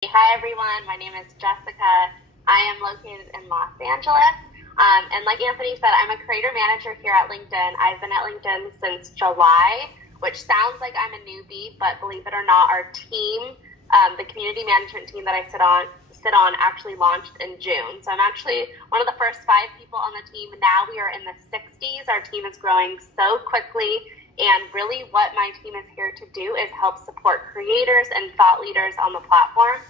Hi everyone, my name is Jessica. I am located in Los Angeles. And like Anthony said, I'm a creator manager here at LinkedIn. I've been at LinkedIn since July, which sounds like I'm a newbie, but believe it or not, our team, the community management team that I sit on actually launched in June. So I'm actually one of the first 5 people on the team. Now we are in the 60s. Our team is growing so quickly. And really what my team is here to do is help support creators and thought leaders on the platform.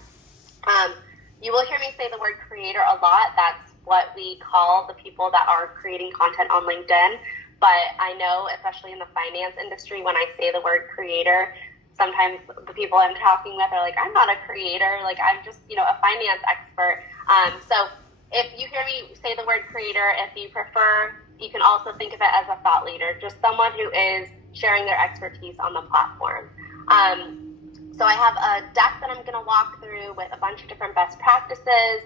You will hear me say the word creator a lot. That's what we call the people that are creating content on LinkedIn. But I know, especially in the finance industry, when I say the word creator, sometimes the people I'm talking with are like, I'm not a creator. Like, I'm just, a finance expert. So if you hear me say the word creator, if you prefer, you can also think of it as a thought leader, just someone who is sharing their expertise on the platform. So I have a deck that I'm going to walk through with a bunch of different best practices,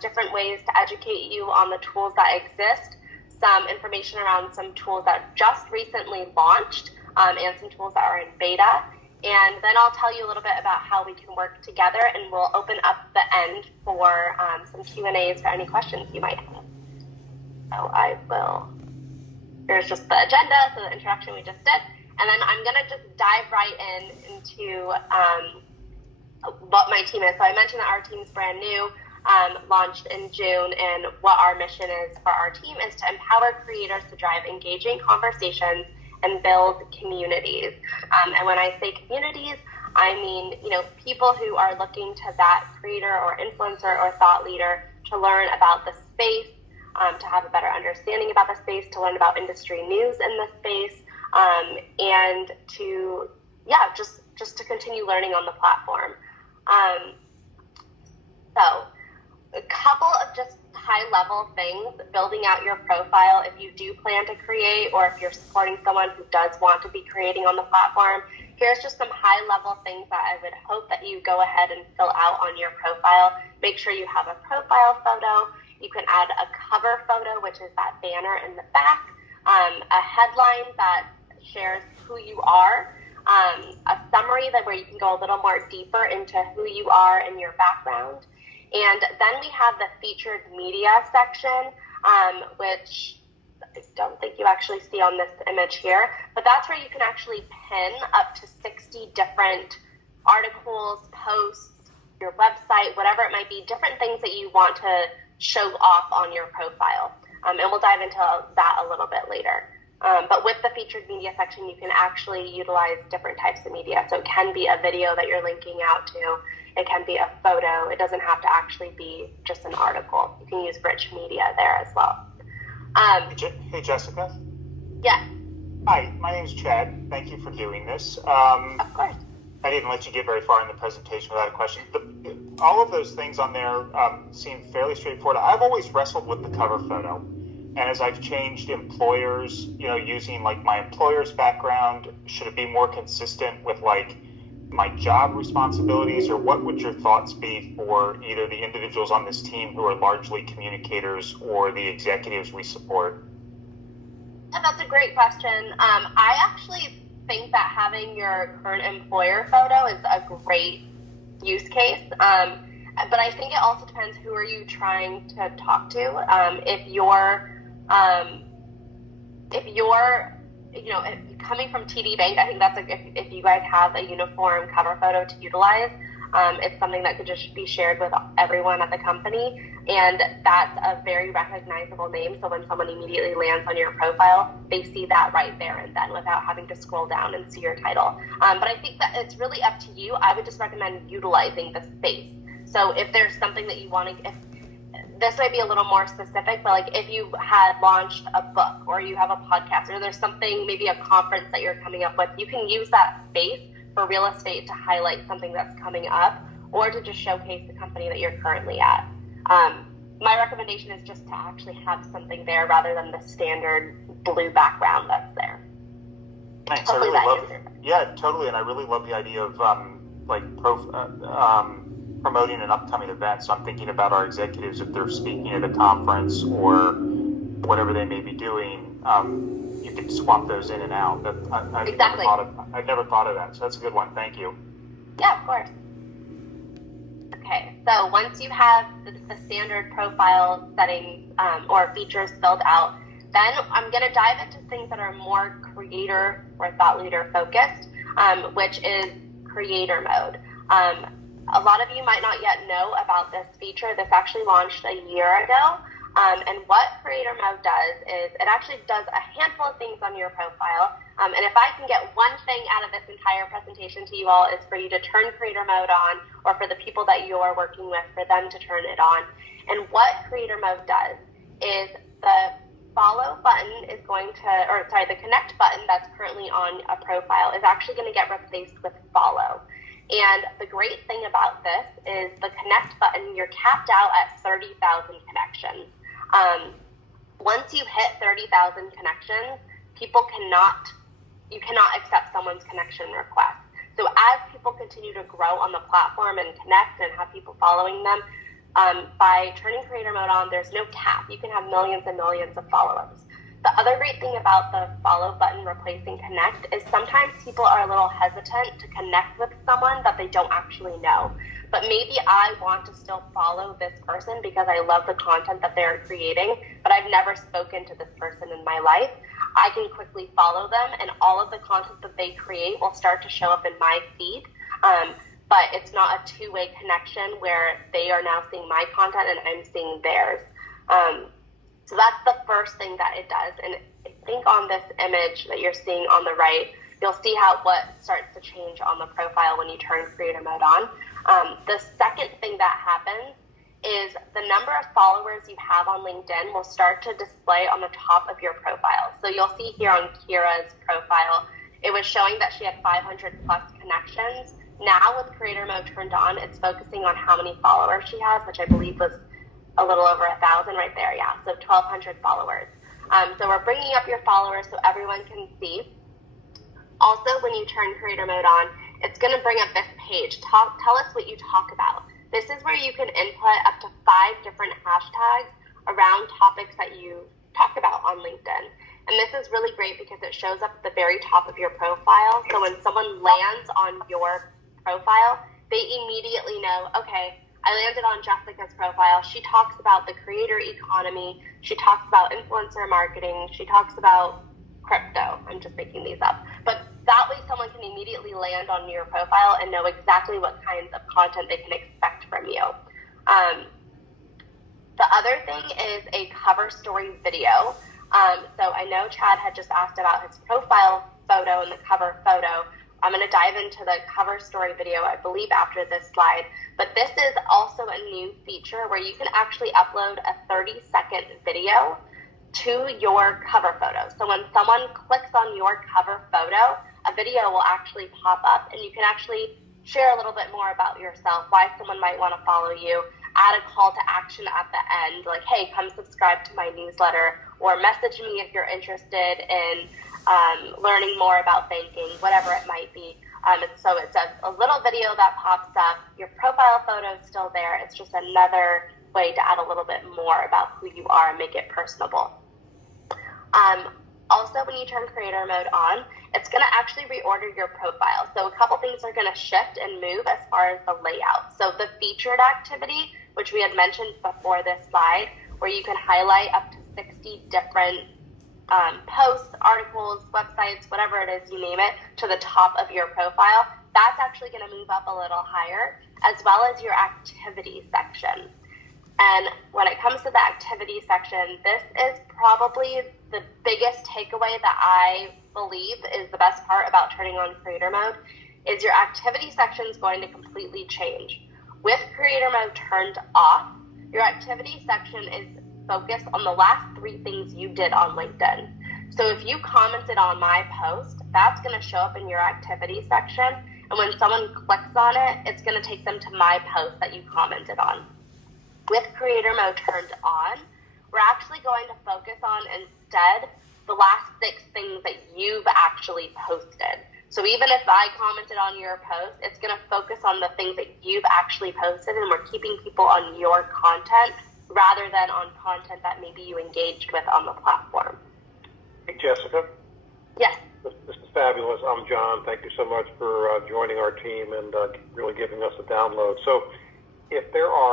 different ways to educate you on the tools that exist, some information around some tools that just recently launched, and some tools that are in beta. And then I'll tell you a little bit about how we can work together, and we'll open up the end for some Q&As for any questions you might have. So here's just the agenda, so the introduction we just did. And then I'm going to just dive right into what my team is. So I mentioned that our team is brand new, launched in June, and what our mission is for our team is to empower creators to drive engaging conversations and build communities. And when I say communities, I mean, people who are looking to that creator or influencer or thought leader to learn about the space, to have a better understanding about the space, to learn about industry news in the space, and to, just to continue learning on the platform. So a couple of just high-level things, building out your profile if you do plan to create, or if you're supporting someone who does want to be creating on the platform. Here's just some high-level things that I would hope that you go ahead and fill out on your profile. Make sure you have a profile photo. You can add a cover photo, which is that banner in the back, a headline that shares who you are, a summary where you can go a little more deeper into who you are and your background. And then we have the featured media section, which I don't think you actually see on this image here, but that's where you can actually pin up to 60 different articles, posts, your website, whatever it might be, different things that you want to show off on your profile. And we'll dive into that a little bit later. But with the featured media section, you can actually utilize different types of media. So it can be a video that you're linking out to. It can be a photo. It doesn't have to actually be just an article. You can use rich media there as well. Hey, Jessica. Yeah. Hi, my name is Chad. Thank you for doing this. Of course. I didn't let you get very far in the presentation without a question. All of those things on there seem fairly straightforward. I've always wrestled with the cover photo. And as I've changed employers, using like my employer's background, should it be more consistent with like my job responsibilities, or what would your thoughts be for either the individuals on this team who are largely communicators or the executives we support? Yeah, that's a great question. I actually think that having your current employer photo is a great use case. But I think it also depends who are you trying to talk to. If you're coming from TD Bank, I think that's if you guys have a uniform cover photo to utilize, it's something that could just be shared with everyone at the company, and that's a very recognizable name. So when someone immediately lands on your profile, they see that right there and then without having to scroll down and see your title. But I think that it's really up to you. I would just recommend utilizing the space. So if there's something that you want to, this might be a little more specific, but like if you had launched a book or you have a podcast or there's something, maybe a conference that you're coming up with, you can use that space for real estate to highlight something that's coming up or to just showcase the company that you're currently at. My recommendation is just to actually have something there rather than the standard blue background that's there. Thanks. I really love it. Yeah, totally. And I really love the idea of promoting an upcoming event. So I'm thinking about our executives, if they're speaking at a conference or whatever they may be doing, you can swap those in and out. Exactly. I've never thought of that. So that's a good one. Thank you. Yeah, of course. So once you have the standard profile settings or features filled out, then I'm going to dive into things that are more creator or thought leader focused, which is creator mode. A lot of you might not yet know about this feature. This actually launched a year ago. And what creator mode does is it actually does a handful of things on your profile. And if I can get one thing out of this entire presentation to you all, is for you to turn creator mode on, or for the people that you're working with, for them to turn it on. And what creator mode does is the follow button is going to, the connect button that's currently on a profile is actually going to get replaced with follow. And the great thing about this is the connect button, you're capped out at 30,000 connections. Once you hit 30,000 connections, you cannot accept someone's connection request. So as people continue to grow on the platform and connect and have people following them, by turning creator mode on, there's no cap. You can have millions and millions of followers. The other great thing about the follow button replacing connect is sometimes people are a little hesitant to connect with someone that they don't actually know. But maybe I want to still follow this person because I love the content that they're creating, but I've never spoken to this person in my life. I can quickly follow them, and all of the content that they create will start to show up in my feed. But it's not a two-way connection where they are now seeing my content and I'm seeing theirs. So that's the first thing that it does. And I think on this image that you're seeing on the right, you'll see how what starts to change on the profile when you turn creator mode on. The second thing that happens is the number of followers you have on LinkedIn will start to display on the top of your profile. So you'll see here on Kira's profile, it was showing that she had 500 plus connections. Now with creator mode turned on, it's focusing on how many followers she has, which I believe was a little over 1,000 right there. Yeah, so 1,200 followers. So we're bringing up your followers so everyone can see. Also, when you turn creator mode on, it's going to bring up this page. Tell us what you talk about. This is where you can input up to 5 different hashtags around topics that you talk about on LinkedIn. And this is really great because it shows up at the very top of your profile. So when someone lands on your profile, they immediately know, okay, I landed on Jessica's profile. She talks about the creator economy. She talks about influencer marketing. She talks about crypto. I'm just making these up. But that way someone can immediately land on your profile and know exactly what kinds of content they can expect from you. The other thing is a cover story video. So I know Chad had just asked about his profile photo and the cover photo. I'm going to dive into the cover story video, I believe, after this slide. But this is also a new feature where you can actually upload a 30-second video to your cover photo. So when someone clicks on your cover photo, a video will actually pop up, and you can actually share a little bit more about yourself, why someone might want to follow you, add a call to action at the end, like, hey, come subscribe to my newsletter, or message me if you're interested in learning more about banking, whatever it might be. So it's a little video that pops up. Your profile photo is still there. It's just another way to add a little bit more about who you are and make it personable. Also, when you turn creator mode on, it's going to actually reorder your profile. So a couple things are going to shift and move as far as the layout. So the featured activity, which we had mentioned before this slide, where you can highlight up to 60 different posts, articles, websites, whatever it is, you name it, to the top of your profile, that's actually going to move up a little higher, as well as your activity section. And when it comes to the activity section, this is probably the biggest takeaway that I believe is the best part about turning on creator mode, is your activity section is going to completely change. With creator mode turned off, your activity section is focused on the last 3 things you did on LinkedIn. So if you commented on my post, that's going to show up in your activity section. And when someone clicks on it, it's going to take them to my post that you commented on. With creator mode turned on, we're actually going to focus on instead the last 6 things that you've actually posted. So even if I commented on your post, it's going to focus on the things that you've actually posted, and we're keeping people on your content rather than on content that maybe you engaged with on the platform. Hey, Jessica. Yes. This is fabulous. I'm John. Thank you so much for joining our team and really giving us a download. So if there are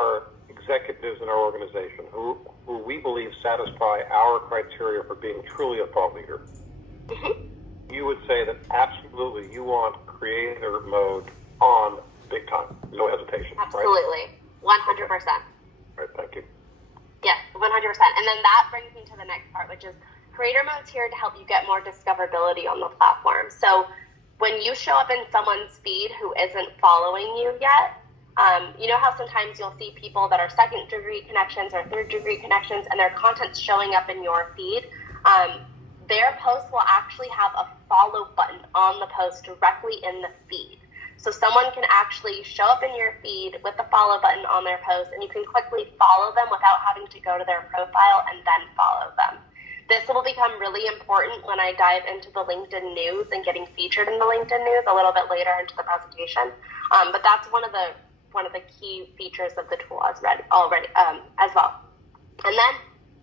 executives in our organization who we believe satisfy our criteria for being truly a thought leader, you would say that absolutely you want creator mode on big time, no hesitation. Absolutely, right? 100%. Okay. All right, thank you. Yes, 100%. And then that brings me to the next part, which is creator mode's here to help you get more discoverability on the platform. So when you show up in someone's feed who isn't following you yet, you know how sometimes you'll see people that are second degree connections or third degree connections and their content's showing up in your feed. Their post will actually have a follow button on the post directly in the feed. So someone can actually show up in your feed with the follow button on their post, and you can quickly follow them without having to go to their profile and then follow them. This will become really important when I dive into the LinkedIn news and getting featured in the LinkedIn news a little bit later into the presentation. But that's one of the key features of the tool as well. And then,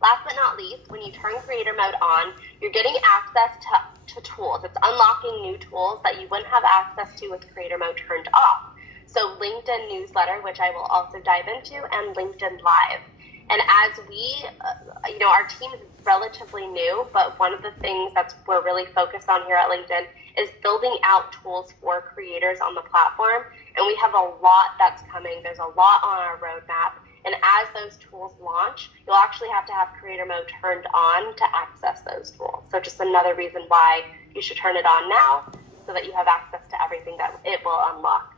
last but not least, when you turn creator mode on, you're getting access to tools. It's unlocking new tools that you wouldn't have access to with creator mode turned off. So LinkedIn newsletter, which I will also dive into, and LinkedIn Live. And as we, our team is relatively new, but one of the things that we're really focused on here at LinkedIn is building out tools for creators on the platform. And we have a lot that's coming. There's a lot on our roadmap. And as those tools launch, you'll actually have to have creator mode turned on to access those tools. So just another reason why you should turn it on now so that you have access to everything that it will unlock.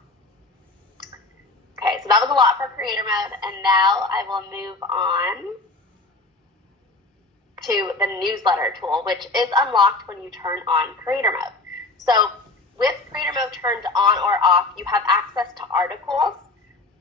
Okay, so that was a lot for creator mode. And now I will move on to the newsletter tool, which is unlocked when you turn on creator mode. So with creator mode turned on or off, you have access to articles.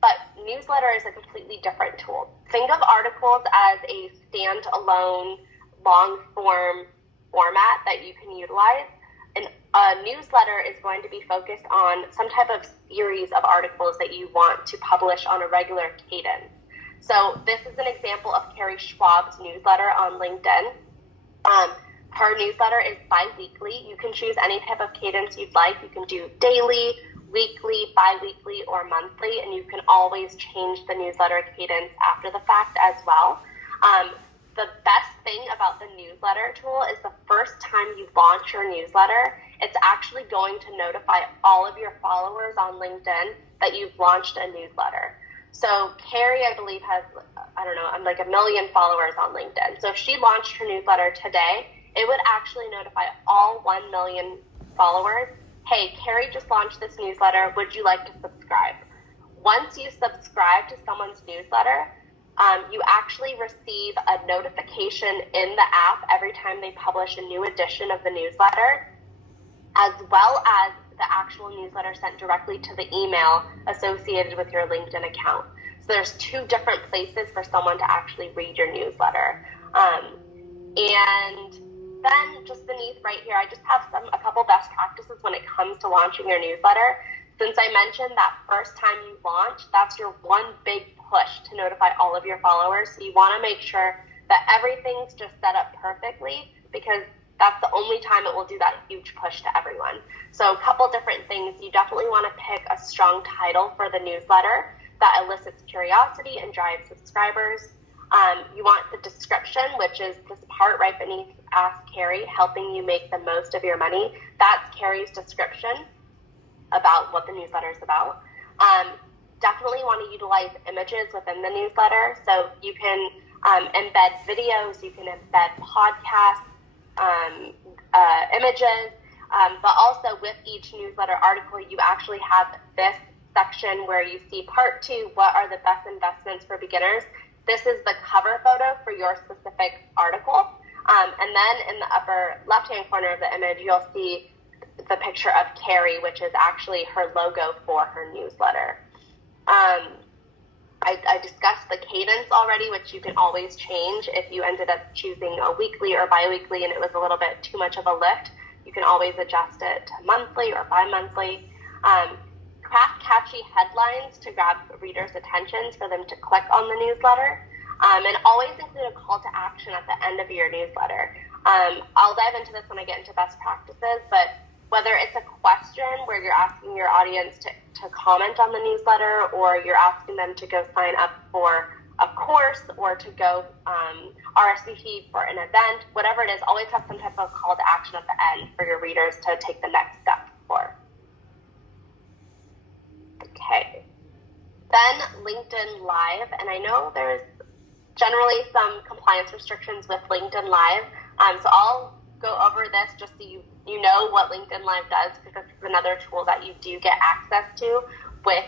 But newsletter is a completely different tool. Think of articles as a standalone, long-form format that you can utilize. And a newsletter is going to be focused on some type of series of articles that you want to publish on a regular cadence. So this is an example of Carrie Schwab's newsletter on LinkedIn. Her newsletter is bi-weekly. You can choose any type of cadence you'd like. You can do daily, weekly, bi-weekly, or monthly, and you can always change the newsletter cadence after the fact as well. The best thing about the newsletter tool is the first time you launch your newsletter, it's actually going to notify all of your followers on LinkedIn that you've launched a newsletter. So Carrie, I believe, has, like 1 million followers on LinkedIn. So if she launched her newsletter today, it would actually notify all 1 million followers, hey, Carrie just launched this newsletter, would you like to subscribe? Once you subscribe to someone's newsletter, you actually receive a notification in the app every time they publish a new edition of the newsletter, as well as the actual newsletter sent directly to the email associated with your LinkedIn account. So there's 2 different places for someone to actually read your newsletter. And then just beneath right here, I just have a couple best practices when it comes to launching your newsletter. Since I mentioned that first time you launch, that's your one big push to notify all of your followers. So you want to make sure that everything's just set up perfectly, because that's the only time it will do that huge push to everyone. So a couple different things. You definitely want to pick a strong title for the newsletter that elicits curiosity and drives subscribers. You want the description, which is this part right beneath Ask Carrie, helping you make the most of your money. That's Carrie's description about what the newsletter is about. Definitely want to utilize images within the newsletter. So you can embed videos, you can embed podcasts, images, but also with each newsletter article, you actually have this section where you see part 2, what are the best investments for beginners? This is the cover photo for your specific article. And then in the upper left-hand corner of the image, you'll see the picture of Carrie, which is actually her logo for her newsletter. I discussed the cadence already, which you can always change. If you ended up choosing a weekly or bi-weekly and it was a little bit too much of a lift, you can always adjust it to monthly or bi-monthly. Craft catchy headlines to grab readers' attentions for them to click on the newsletter, and always include a call to action at the end of your newsletter. I'll dive into this when I get into best practices, but whether it's a question where you're asking your audience to comment on the newsletter, or you're asking them to go sign up for a course or to go RSVP for an event, whatever it is, always have some type of call to action at the end for your readers to take the next step for. Okay. Then LinkedIn Live, and I know there's generally some compliance restrictions with LinkedIn Live, so I'll go over this just so you know what LinkedIn Live does, because this is another tool that you do get access to with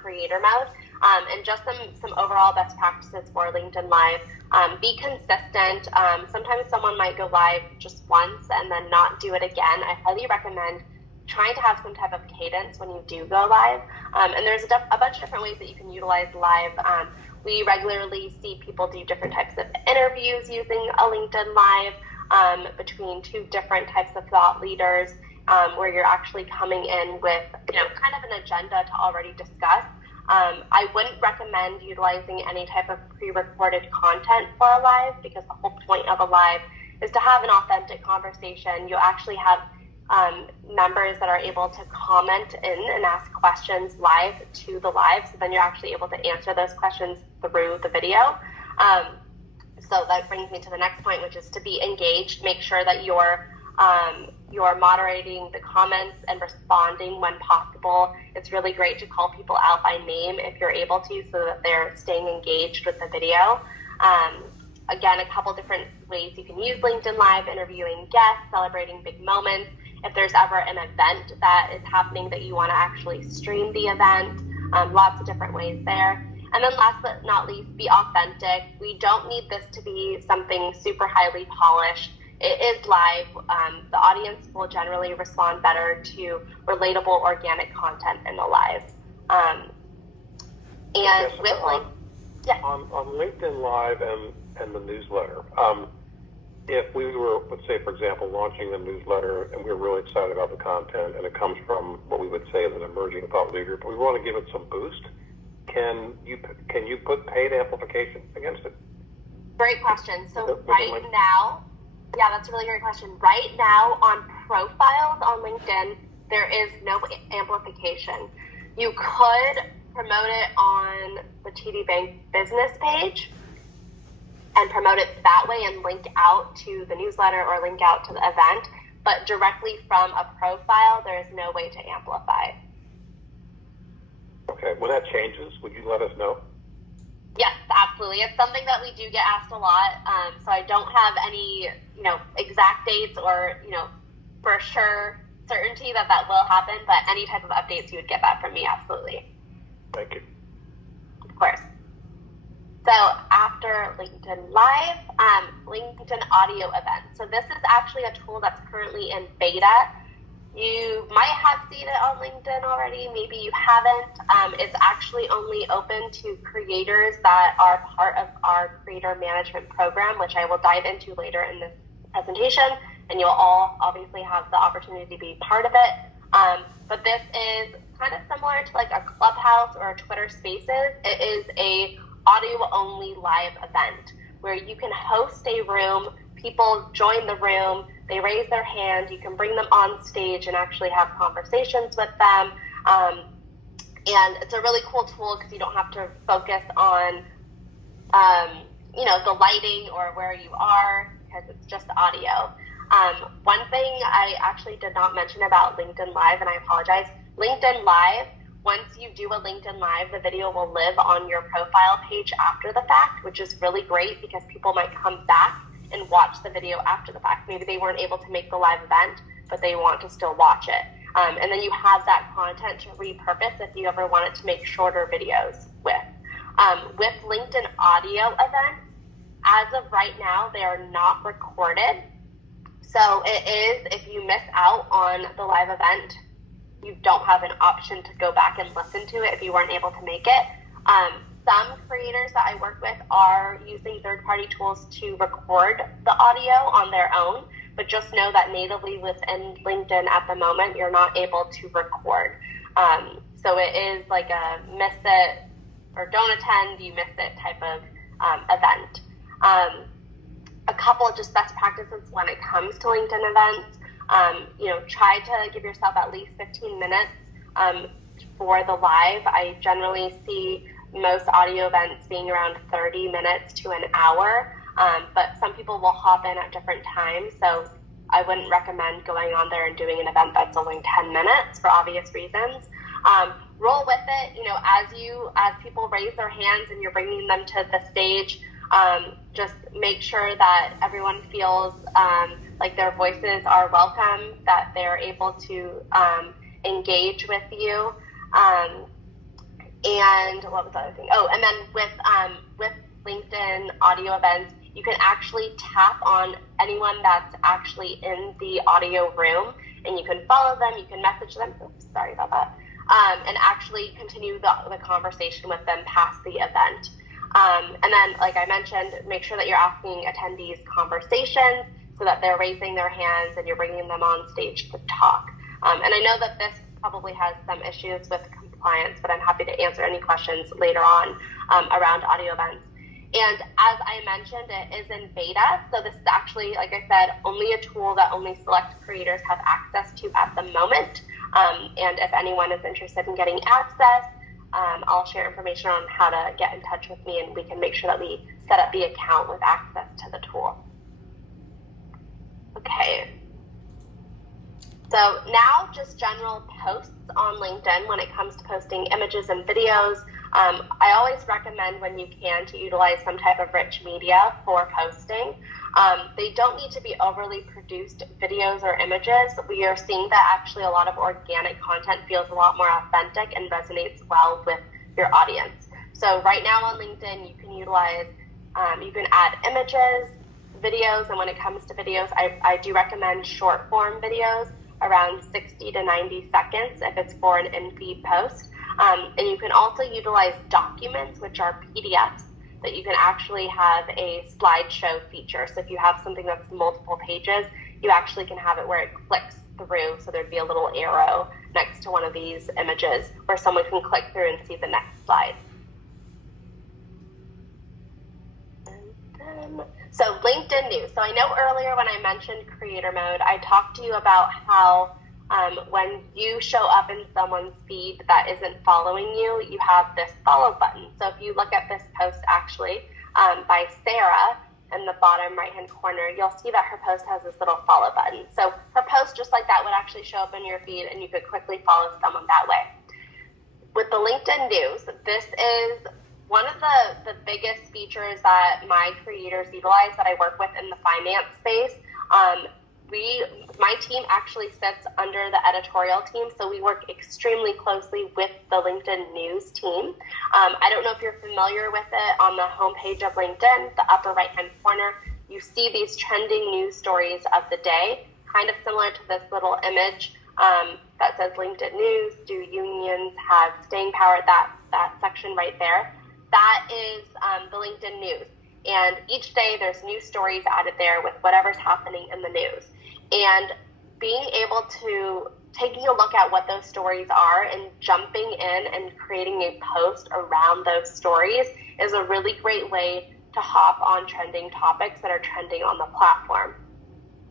Creator Mode, and just some overall best practices for LinkedIn Live. Be consistent. Sometimes someone might go live just once and then not do it again. I highly recommend trying to have some type of cadence when you do go live. And there's a bunch of different ways that you can utilize live. We regularly see people do different types of interviews using a LinkedIn Live between two different types of thought leaders, where you're actually coming in with, kind of an agenda to already discuss. I wouldn't recommend utilizing any type of pre-recorded content for a live, because the whole point of a live is to have an authentic conversation. You'll actually have members that are able to comment in and ask questions live to the live, so then you're actually able to answer those questions through the video. So that brings me to the next point, which is to be engaged. Make sure that you're moderating the comments and responding when possible. It's really great to call people out by name if you're able to, so that they're staying engaged with the video. Again, a couple different ways you can use LinkedIn Live: interviewing guests, celebrating big moments. If there's ever an event that is happening that you want to actually stream the event, lots of different ways there. And then last but not least, be authentic. We don't need this to be something super highly polished. It is live. The audience will generally respond better to relatable, organic content in the live. And with on LinkedIn Live and the newsletter, if we were, let's say, for example, launching a newsletter and we're really excited about the content and it comes from what we would say is an emerging thought leader, but we want to give it some boost, can you put paid amplification against it? Great question. So right now, yeah, that's a really great question. Right now on profiles on LinkedIn, there is no amplification. You could promote it on the TD Bank business page and promote it that way and link out to the newsletter or link out to the event, but directly from a profile, there is no way to amplify. Okay, when that changes, would you let us know? Yes, absolutely. It's something that we do get asked a lot, so I don't have any, exact dates or, for sure certainty that will happen, but any type of updates, you would get that from me, absolutely. Thank you. Of course. So after LinkedIn Live, LinkedIn audio events. So this is actually a tool that's currently in beta. You might have seen it on LinkedIn already, maybe you haven't. It's actually only open to creators that are part of our creator management program, which I will dive into later in this presentation, and you'll all obviously have the opportunity to be part of it. But this is kind of similar to like a Clubhouse or a Twitter Spaces. It is a audio-only live event where you can host a room, people join the room, they raise their hand, you can bring them on stage and actually have conversations with them. And it's a really cool tool because you don't have to focus on, the lighting or where you are, because it's just audio. One thing I actually did not mention about LinkedIn Live, and I apologize, LinkedIn Live, once you do a LinkedIn Live, the video will live on your profile page after the fact, which is really great because people might come back and watch the video after the fact. Maybe they weren't able to make the live event, but they want to still watch it. And then you have that content to repurpose if you ever wanted to make shorter videos with. With LinkedIn audio events, as of right now, they are not recorded. So it is, if you miss out on the live event, you don't have an option to go back and listen to it if you weren't able to make it. Some creators that I work with are using third-party tools to record the audio on their own, but just know that natively within LinkedIn at the moment, you're not able to record. So it is like a miss it or don't attend, you miss it type of event. A couple of just best practices when it comes to LinkedIn events. Try to give yourself at least 15 minutes for the live. I generally see most audio events being around 30 minutes to an hour, but some people will hop in at different times, so I wouldn't recommend going on there and doing an event that's only 10 minutes for obvious reasons. Roll with it, as people raise their hands and you're bringing them to the stage, just make sure that everyone feels like their voices are welcome, that they're able to engage with you. And what was the other thing? Oh, and then with LinkedIn audio events, you can actually tap on anyone that's actually in the audio room, and you can follow them, you can message them. Oops, sorry about that. And actually continue the conversation with them past the event. And then, like I mentioned, make sure that you're asking attendees conversations so that they're raising their hands and you're bringing them on stage to talk. And I know that this probably has some issues with compliance, but I'm happy to answer any questions later on around audio events. And as I mentioned, it is in beta, so this is actually, like I said, only a tool that only select creators have access to at the moment. And if anyone is interested in getting access, I'll share information on how to get in touch with me, and we can make sure that we set up the account with access to the tool. Okay. So now just general posts on LinkedIn when it comes to posting images and videos. I always recommend, when you can, to utilize some type of rich media for posting. They don't need to be overly produced videos or images. We are seeing that actually a lot of organic content feels a lot more authentic and resonates well with your audience. So right now on LinkedIn, you can utilize, you can add images, videos, and when it comes to videos, I do recommend short form videos around 60 to 90 seconds if it's for an in-feed post. And you can also utilize documents, which are PDFs, that you can actually have a slideshow feature. So if you have something that's multiple pages, you actually can have it where it clicks through. So there'd be a little arrow next to one of these images where someone can click through and see the next slide. So LinkedIn news. So I know earlier when I mentioned creator mode, I talked to you about how when you show up in someone's feed that isn't following you, you have this follow button. So if you look at this post actually by Sarah in the bottom right-hand corner, you'll see that her post has this little follow button. So her post just like that would actually show up in your feed, and you could quickly follow someone that way. With the LinkedIn news, this is one of the biggest features that my creators utilize that I work with in the finance space. My team actually sits under the editorial team, so we work extremely closely with the LinkedIn news team. I don't know if you're familiar with it. On the homepage of LinkedIn, the upper right-hand corner, you see these trending news stories of the day, kind of similar to this little image that says LinkedIn news. Do unions have staying power? That section right there. That is the LinkedIn news. And each day there's news stories added there with whatever's happening in the news. And being able to taking a look at what those stories are and jumping in and creating a post around those stories is a really great way to hop on trending topics that are trending on the platform.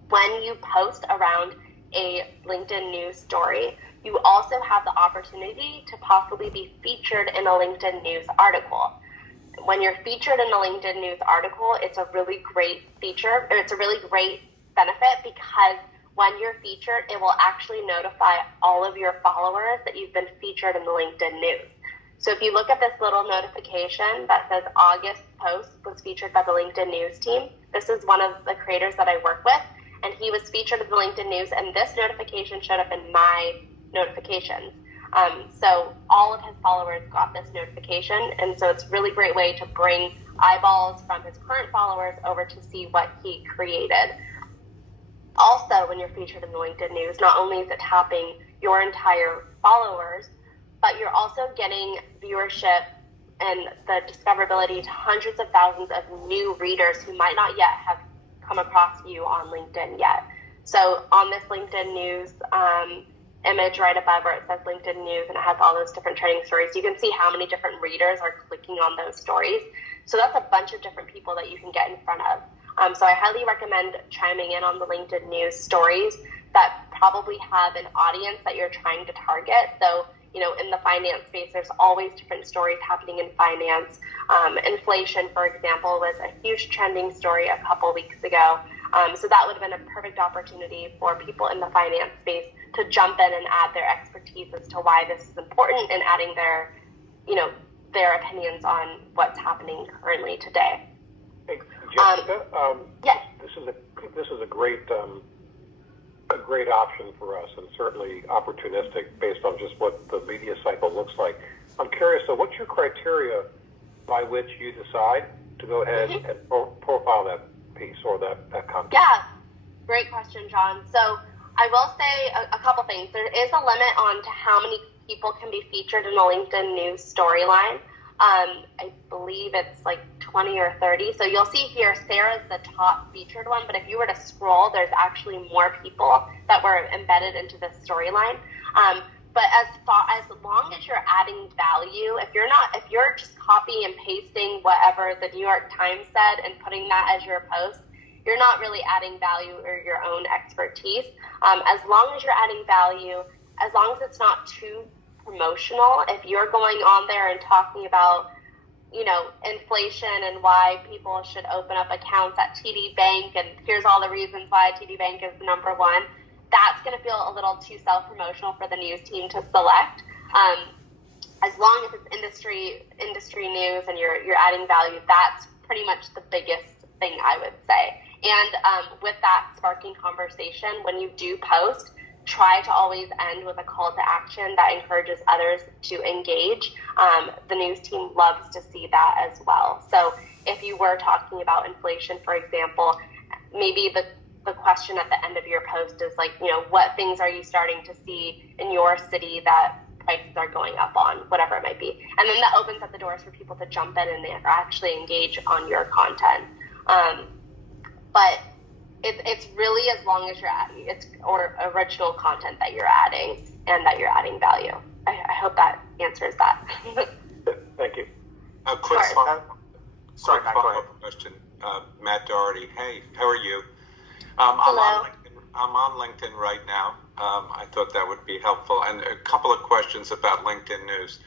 When you post around a LinkedIn news story, you also have the opportunity to possibly be featured in a LinkedIn news article. When you're featured in a LinkedIn news article, it's a really great feature, or it's a really great benefit, because when you're featured, it will actually notify all of your followers that you've been featured in the LinkedIn news. So if you look at this little notification that says August post was featured by the LinkedIn news team, this is one of the creators that I work with, and he was featured in the LinkedIn news, and this notification showed up in my notifications. So all of his followers got this notification, and so it's a really great way to bring eyeballs from his current followers over to see what he created. Also, when you're featured in the LinkedIn news, not only is it tapping your entire followers, but you're also getting viewership and the discoverability to hundreds of thousands of new readers who might not yet have come across you on LinkedIn yet. So on this LinkedIn news image right above where it says LinkedIn news and it has all those different trending stories, you can see how many different readers are clicking on those stories. So that's a bunch of different people that you can get in front of. So I highly recommend chiming in on the LinkedIn news stories that probably have an audience that you're trying to target. So in the finance space, there's always different stories happening in finance. Inflation, for example, was a huge trending story a couple weeks ago. So that would have been a perfect opportunity for people in the finance space to jump in and add their expertise as to why this is important and adding their opinions on what's happening currently today. Hey, Jessica, yes. This is a great option for us, and certainly opportunistic based on just what the media cycle looks like. I'm curious, so what's your criteria by which you decide to go ahead and profile that piece or that content? Yeah, great question, John. So I will say a couple things. There is a limit on to how many people can be featured in a LinkedIn news storyline. I believe it's like 20 or 30. So you'll see here, Sarah's the top featured one, but if you were to scroll, there's actually more people that were embedded into this storyline. But as long as you're adding value, if you're just copy and pasting whatever the New York Times said and putting that as your post, you're not really adding value or your own expertise. As long as you're adding value, as long as it's not too promotional, if you're going on there and talking about, inflation and why people should open up accounts at TD Bank, and here's all the reasons why TD Bank is number one, that's going to feel a little too self-promotional for the news team to select. As long as it's industry news and you're adding value, that's pretty much the biggest thing I would say. And with that sparking conversation, when you do post, try to always end with a call to action that encourages others to engage. The news team loves to see that as well. So if you were talking about inflation, for example, maybe the question at the end of your post is like, what things are you starting to see in your city that prices are going up on, whatever it might be. And then that opens up the doors for people to jump in and actually engage on your content. But it's really as long as you're adding, or original content that you're adding and that you're adding value. I hope that answers that. Thank you. A quick Sorry, Matt, go ahead. question. Matt Doherty. Hey, how are you? Hello. I'm on LinkedIn right now. I thought that would be helpful. And a couple of questions about LinkedIn News.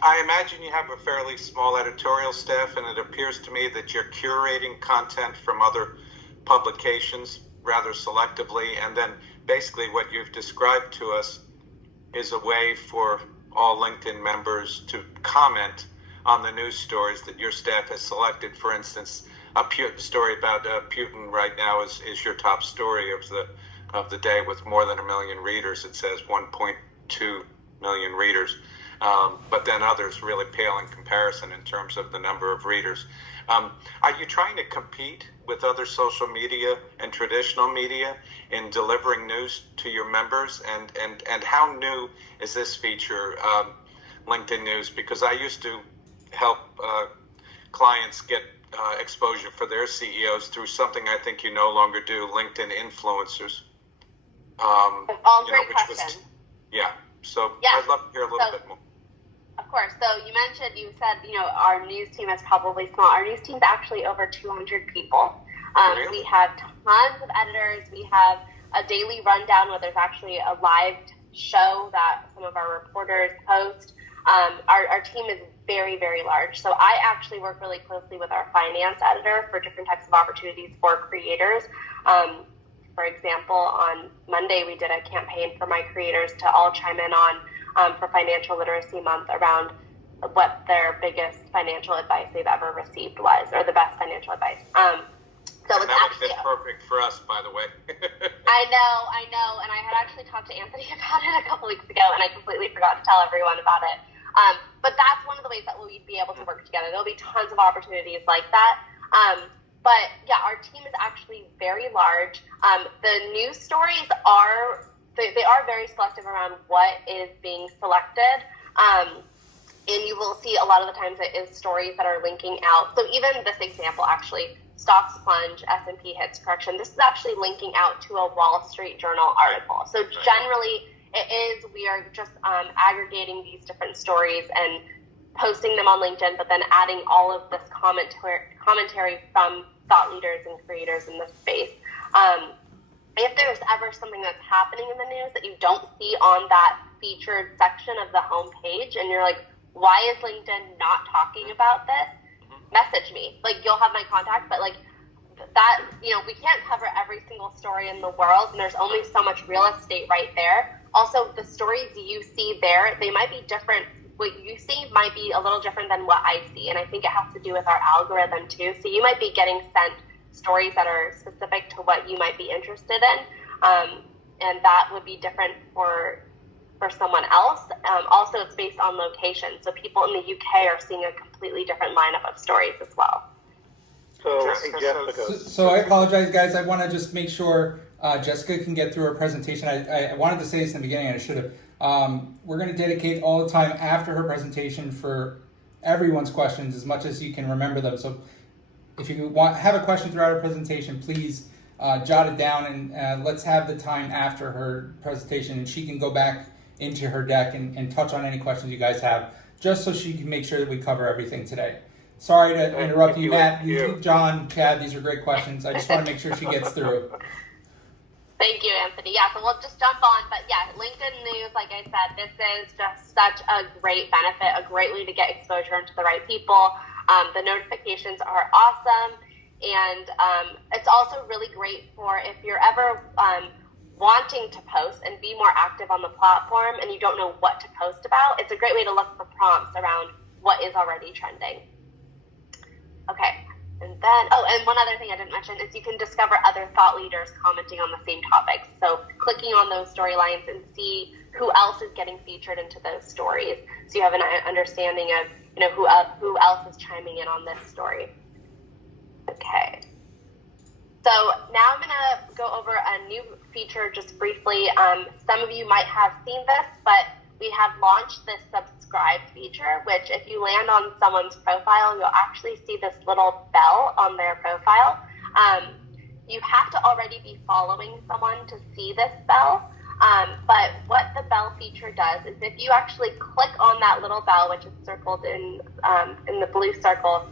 I imagine you have a fairly small editorial staff, and it appears to me that you're curating content from other publications rather selectively, and then basically what you've described to us is a way for all LinkedIn members to comment on the news stories that your staff has selected. For instance, a story about Putin right now is your top story of the day with more than 1 million readers. It says 1.2 million readers. But then others really pale in comparison in terms of the number of readers. Are you trying to compete with other social media and traditional media in delivering news to your members? And how new is this feature, LinkedIn News? Because I used to help clients get exposure for their CEOs through something I think you no longer do, LinkedIn Influencers. Great question. So yeah. I'd love to hear a little bit more. Of course. So you said, our news team is probably small. Our news team is actually over 200 people. Really? We have tons of editors. We have a daily rundown where there's actually a live show that some of our reporters host. Our team is very, very large. So I actually work really closely with our finance editor for different types of opportunities for creators. For example, on Monday, we did a campaign for my creators to all chime in on for Financial Literacy Month around what their biggest financial advice they've ever received was, or the best financial advice. So it's that actually would be perfect for us, by the way. I know, and I had actually talked to Anthony about it a couple weeks ago, and I completely forgot to tell everyone about it. But that's one of the ways that we'd be able to work together. There'll be tons of opportunities like that. But yeah, our team is actually very large. The news stories are very selective around what is being selected. And you will see a lot of the times it is stories that are linking out. So even this example, actually, stocks plunge, S&P hits correction. This is actually linking out to a Wall Street Journal article. So generally, we are just aggregating these different stories and posting them on LinkedIn, but then adding all of this commentary from thought leaders and creators in this space. if there's ever something that's happening in the news that you don't see on that featured section of the homepage, and you're like, why is LinkedIn not talking about this? Message me. Like, you'll have my contact, but like that, you know, we can't cover every single story in the world, and there's only so much real estate right there. Also, the stories you see there, they might be different. What you see might be a little different than what I see, and I think it has to do with our algorithm too. So you might be getting sent stories that are specific to what you might be interested in, and that would be different for someone else. Also, it's based on location, so people in the UK are seeing a completely different lineup of stories as well. So, Jessica, Jessica. So I apologize, guys. I want to just make sure Jessica can get through her presentation. I wanted to say this in the beginning, and I should have. We're going to dedicate all the time after her presentation for everyone's questions as much as you can remember them. So if you have a question throughout her presentation, please jot it down, and let's have the time after her presentation, and she can go back into her deck and touch on any questions you guys have, just so she can make sure that we cover everything today. Sorry to interrupt you, Matt. John, Chad, these are great questions. I just want to make sure she gets through. Thank you, Anthony. Yeah, so we'll just jump on. But yeah, LinkedIn News, like I said, this is just such a great benefit, a great way to get exposure to the right people. The notifications are awesome. And it's also really great for if you're ever wanting to post and be more active on the platform and you don't know what to post about. It's a great way to look for prompts around what is already trending. Okay, and then, and one other thing I didn't mention is you can discover other thought leaders commenting on the same topics. So clicking on those storylines and see who else is getting featured into those stories. So you have an understanding of, you know, who else is chiming in on this story. Okay. So now I'm going to go over a new feature just briefly. Some of you might have seen this, but we have launched this subscribe feature, which if you land on someone's profile, you'll actually see this little bell on their profile. You have to already be following someone to see this bell. But what the bell feature does is if you actually click on that little bell, which is circled in the blue circle,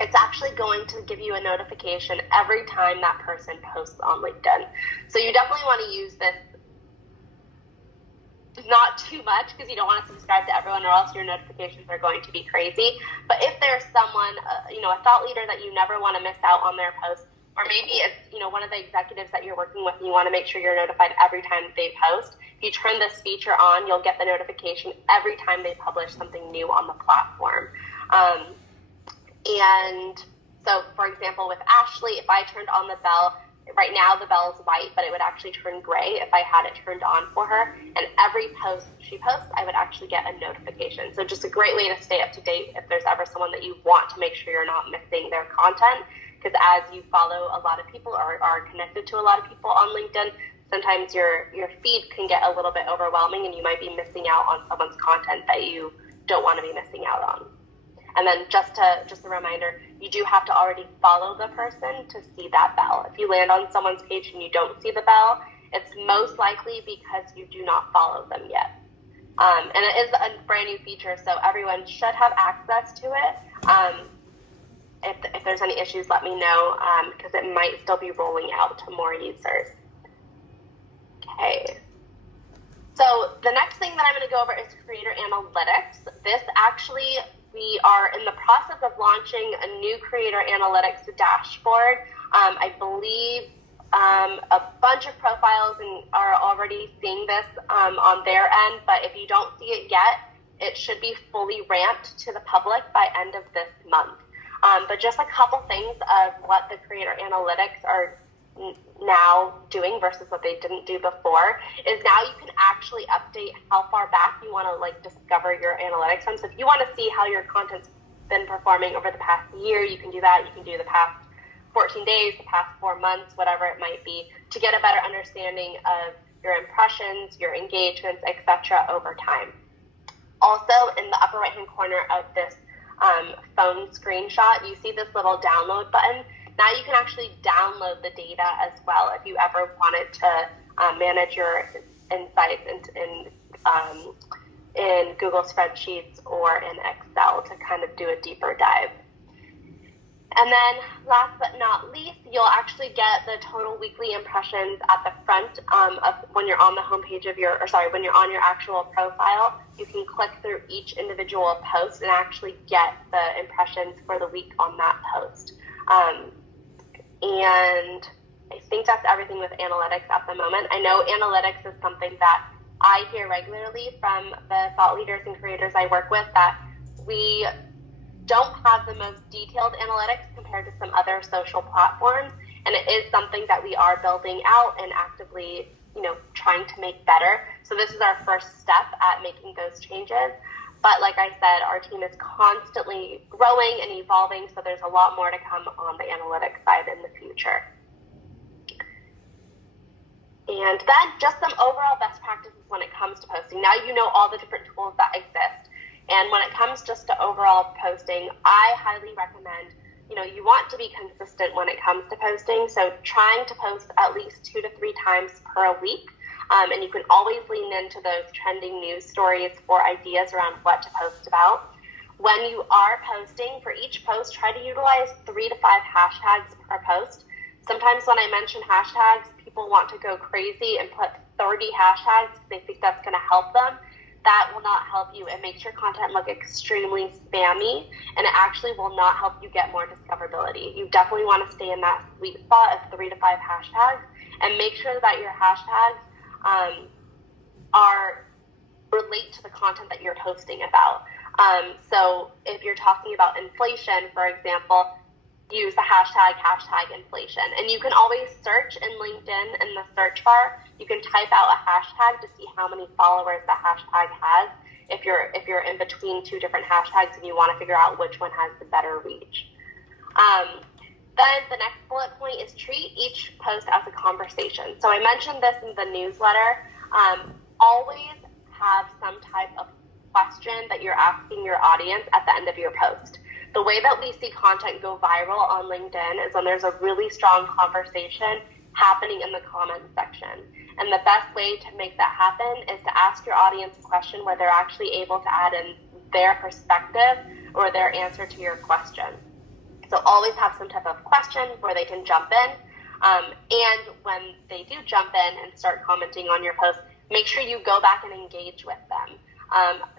it's actually going to give you a notification every time that person posts on LinkedIn. So you definitely want to use this not too much, because you don't want to subscribe to everyone or else your notifications are going to be crazy. But if there's someone, a thought leader that you never want to miss out on their post, or maybe it's, one of the executives that you're working with and you want to make sure you're notified every time they post, if you turn this feature on, you'll get the notification every time they publish something new on the platform. And so, for example, with Ashley, if I turned on the bell, right now the bell is white, but it would actually turn gray if I had it turned on for her. And every post she posts, I would actually get a notification. So just a great way to stay up to date if there's ever someone that you want to make sure you're not missing their content. Because as you follow a lot of people or are connected to a lot of people on LinkedIn, sometimes your feed can get a little bit overwhelming and you might be missing out on someone's content that you don't want to be missing out on. And then just a reminder, you do have to already follow the person to see that bell. If you land on someone's page and you don't see the bell, it's most likely because you do not follow them yet. And it is a brand new feature, so everyone should have access to it. If there's any issues, let me know, because it might still be rolling out to more users. Okay. So the next thing that I'm going to go over is Creator Analytics. This actually, we are in the process of launching a new Creator Analytics dashboard. I believe a bunch of profiles are already seeing this on their end, but if you don't see it yet, it should be fully ramped to the public by end of this month. But just a couple things of what the Creator Analytics are now doing versus what they didn't do before is now you can actually update how far back you want to discover your analytics from. So if you want to see how your content's been performing over the past year, you can do that. You can do the past 14 days, the past 4 months, whatever it might be, to get a better understanding of your impressions, your engagements, etc. over time. Also, in the upper right-hand corner of this phone screenshot, you see this little download button. Now you can actually download the data as well if you ever wanted to manage your insights in Google Spreadsheets or in Excel to kind of do a deeper dive. And then last but not least, you'll actually get the total weekly impressions at the front of when you're on the homepage of when you're on your actual profile. You can click through each individual post and actually get the impressions for the week on that post. And I think that's everything with analytics at the moment. I know analytics is something that I hear regularly from the thought leaders and creators I work with, that we don't have the most detailed analytics compared to some other social platforms, and it is something that we are building out and actively, trying to make better. So this is our first step at making those changes. But like I said, our team is constantly growing and evolving, so there's a lot more to come on the analytics side in the future. And then just some overall best practices when it comes to posting. Now you know all the different tools that exist. And when it comes just to overall posting, I highly recommend, you want to be consistent when it comes to posting. So trying to post at least 2 to 3 times per week. And you can always lean into those trending news stories for ideas around what to post about. When you are posting, for each post, try to utilize 3 to 5 hashtags per post. Sometimes when I mention hashtags, people want to go crazy and put 30 hashtags. They think that's going to help them. That will not help you. It makes your content look extremely spammy, and it actually will not help you get more discoverability. You definitely want to stay in that sweet spot of 3 to 5 hashtags, and make sure that your hashtags relate to the content that you're posting about. So if you're talking about inflation, for example, use the hashtag inflation. And you can always search in LinkedIn in the search bar. You can type out a hashtag to see how many followers the hashtag has. If you're in between 2 different hashtags and you want to figure out which one has the better reach. Then the next bullet point is treat each post as a conversation. So I mentioned this in the newsletter. Always have some type of question that you're asking your audience at the end of your post. The way that we see content go viral on LinkedIn is when there's a really strong conversation happening in the comments section. And the best way to make that happen is to ask your audience a question where they're actually able to add in their perspective or their answer to your question. So always have some type of question where they can jump in. And when they do jump in and start commenting on your post, make sure you go back and engage with them.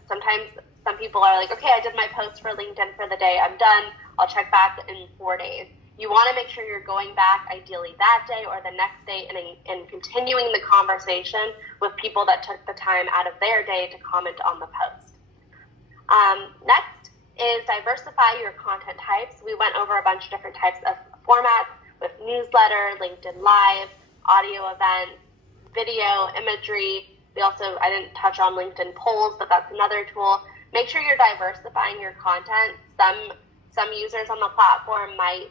Sometimes some people are like, okay, I did my post for LinkedIn for the day. I'm done. I'll check back in 4 days. You want to make sure you're going back ideally that day or the next day and continuing the conversation with people that took the time out of their day to comment on the post. Next is diversify your content types. We went over a bunch of different types of formats with newsletter, LinkedIn Live, audio events, video, imagery. I didn't touch on LinkedIn polls, but that's another tool. Make sure you're diversifying your content. Some users on the platform might,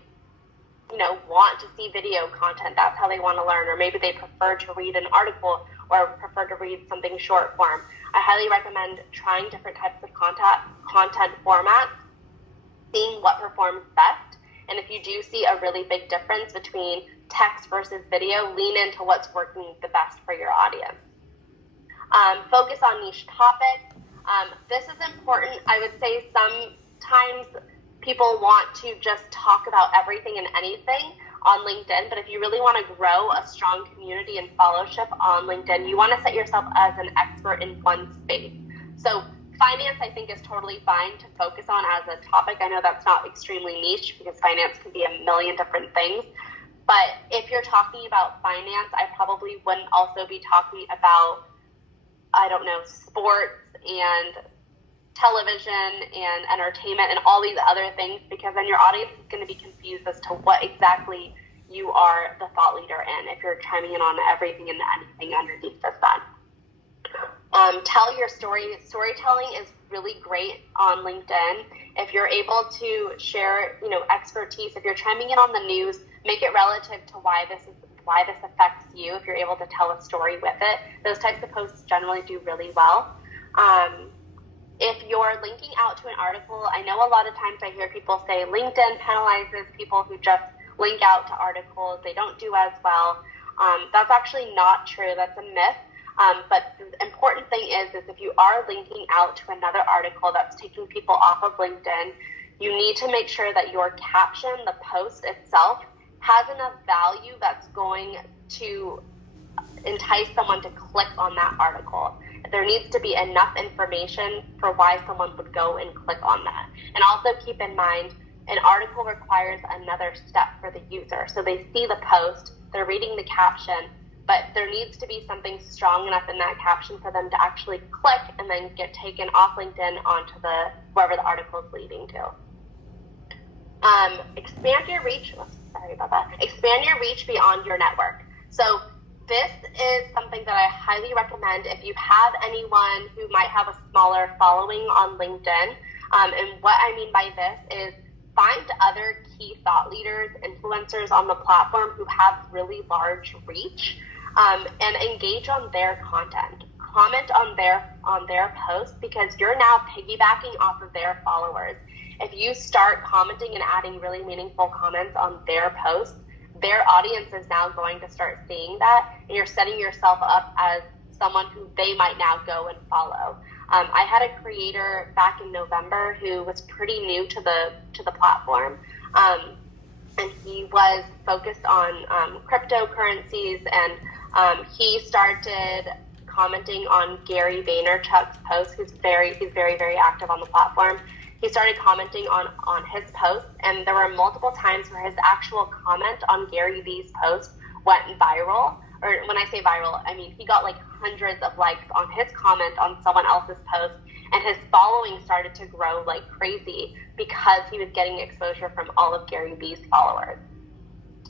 want to see video content. That's how they want to learn, or maybe they prefer to read an article or prefer to read something short form. I highly recommend trying different types of content formats, seeing what performs best. And if you do see a really big difference between text versus video, lean into what's working the best for your audience. Focus on niche topics. This is important. I would say sometimes people want to just talk about everything and anything on LinkedIn, but if you really want to grow a strong community and followership on LinkedIn, you want to set yourself as an expert in one space. So finance, I think, is totally fine to focus on as a topic. I know that's not extremely niche because finance can be a million different things. But if you're talking about finance, I probably wouldn't also be talking about, sports and television and entertainment and all these other things, because then your audience is going to be confused as to what exactly you are the thought leader in if you're chiming in on everything and anything underneath the sun. Tell your story. Storytelling is really great on LinkedIn. If you're able to share, expertise, if you're chiming in on the news, make it relative to why this affects you. If you're able to tell a story with it, those types of posts generally do really well. If you're linking out to an article, I know a lot of times I hear people say LinkedIn penalizes people who just link out to articles. They don't do as well. That's actually not true. That's a myth. But the important thing is if you are linking out to another article that's taking people off of LinkedIn, you need to make sure that your caption, the post itself, has enough value that's going to entice someone to click on that article. There needs to be enough information for why someone would go and click on that. And also keep in mind, an article requires another step for the user. So they see the post, they're reading the caption, but there needs to be something strong enough in that caption for them to actually click and then get taken off LinkedIn onto wherever the article is leading to. Expand your reach. Oh, sorry about that. Expand your reach beyond your network. So this is something that I highly recommend if you have anyone who might have a smaller following on LinkedIn. And what I mean by this is find other key thought leaders, influencers on the platform who have really large reach, and engage on their content. Comment on their posts, because you're now piggybacking off of their followers. If you start commenting and adding really meaningful comments on their posts, their audience is now going to start seeing that, and you're setting yourself up as someone who they might now go and follow. I had a creator back in November who was pretty new to the platform, and he was focused on cryptocurrencies, and he started commenting on Gary Vaynerchuk's posts. He's very, very active on the platform. He started commenting on his posts, and there were multiple times where his actual comment on Gary Vee's post went viral. Or when I say viral, I mean he got like hundreds of likes on his comment on someone else's post, and his following started to grow like crazy because he was getting exposure from all of Gary Vee's followers.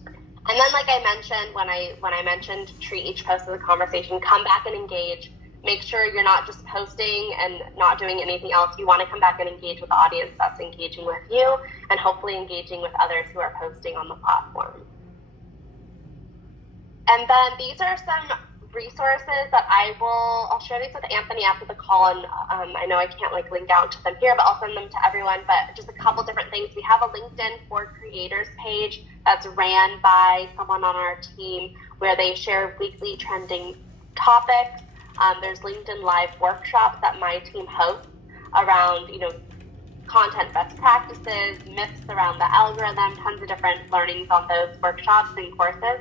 And then, like I mentioned, when I mentioned treat each post as a conversation, come back and engage. Make sure you're not just posting and not doing anything else. You want to come back and engage with the audience that's engaging with you, and hopefully engaging with others who are posting on the platform. And then these are some resources that I'll share these with Anthony after the call, and I know I can't link out to them here, but I'll send them to everyone. But just a couple different things. We have a LinkedIn for Creators page that's ran by someone on our team, where they share weekly trending topics. There's LinkedIn Live workshops that my team hosts around, content best practices, myths around the algorithm, tons of different learnings on those workshops and courses.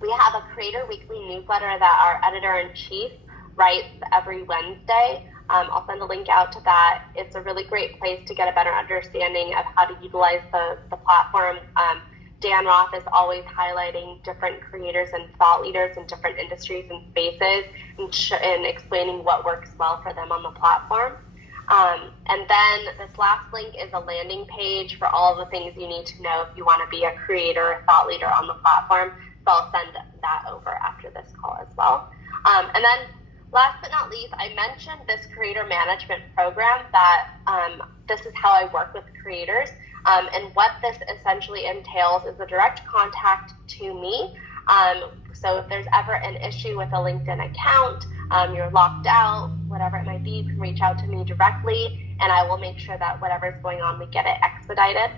We have a Creator Weekly newsletter that our editor-in-chief writes every Wednesday. I'll send a link out to that. It's a really great place to get a better understanding of how to utilize the platform. Dan Roth is always highlighting different creators and thought leaders in different industries and spaces, and explaining what works well for them on the platform. And then this last link is a landing page for all of the things you need to know if you want to be a creator or thought leader on the platform. So I'll send that over after this call as well. And then last but not least, I mentioned this creator management program that this is how I work with creators. And what this essentially entails is a direct contact to me. So if there's ever an issue with a LinkedIn account, you're locked out, whatever it might be, you can reach out to me directly, and I will make sure that whatever's going on, we get it expedited.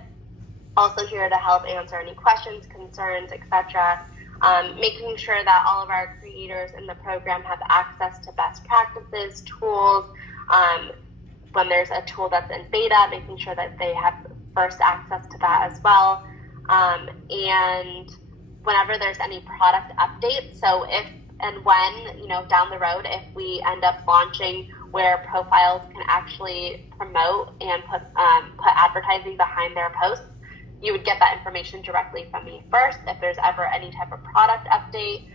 Also here to help answer any questions, concerns, etc. Making sure that all of our creators in the program have access to best practices, tools. When there's a tool that's in beta, making sure that they have first access to that as well. And whenever there's any product updates, so if and when, down the road, if we end up launching where profiles can actually promote and put advertising behind their posts, you would get that information directly from me first. If there's ever any type of product update,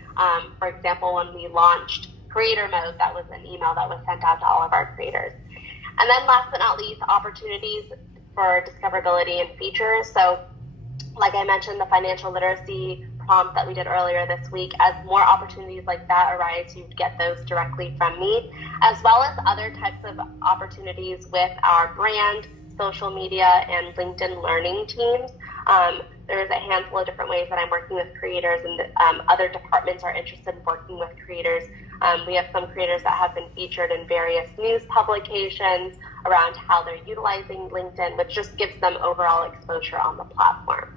for example, when we launched Creator Mode, that was an email that was sent out to all of our creators. And then last but not least, opportunities for discoverability and features. So like I mentioned, the financial literacy prompt that we did earlier this week, as more opportunities like that arise, you'd get those directly from me, as well as other types of opportunities with our brand, social media, and LinkedIn learning teams. There's a handful of different ways that I'm working with creators, and other departments are interested in working with creators. We have some creators that have been featured in various news publications around how they're utilizing LinkedIn, which just gives them overall exposure on the platform.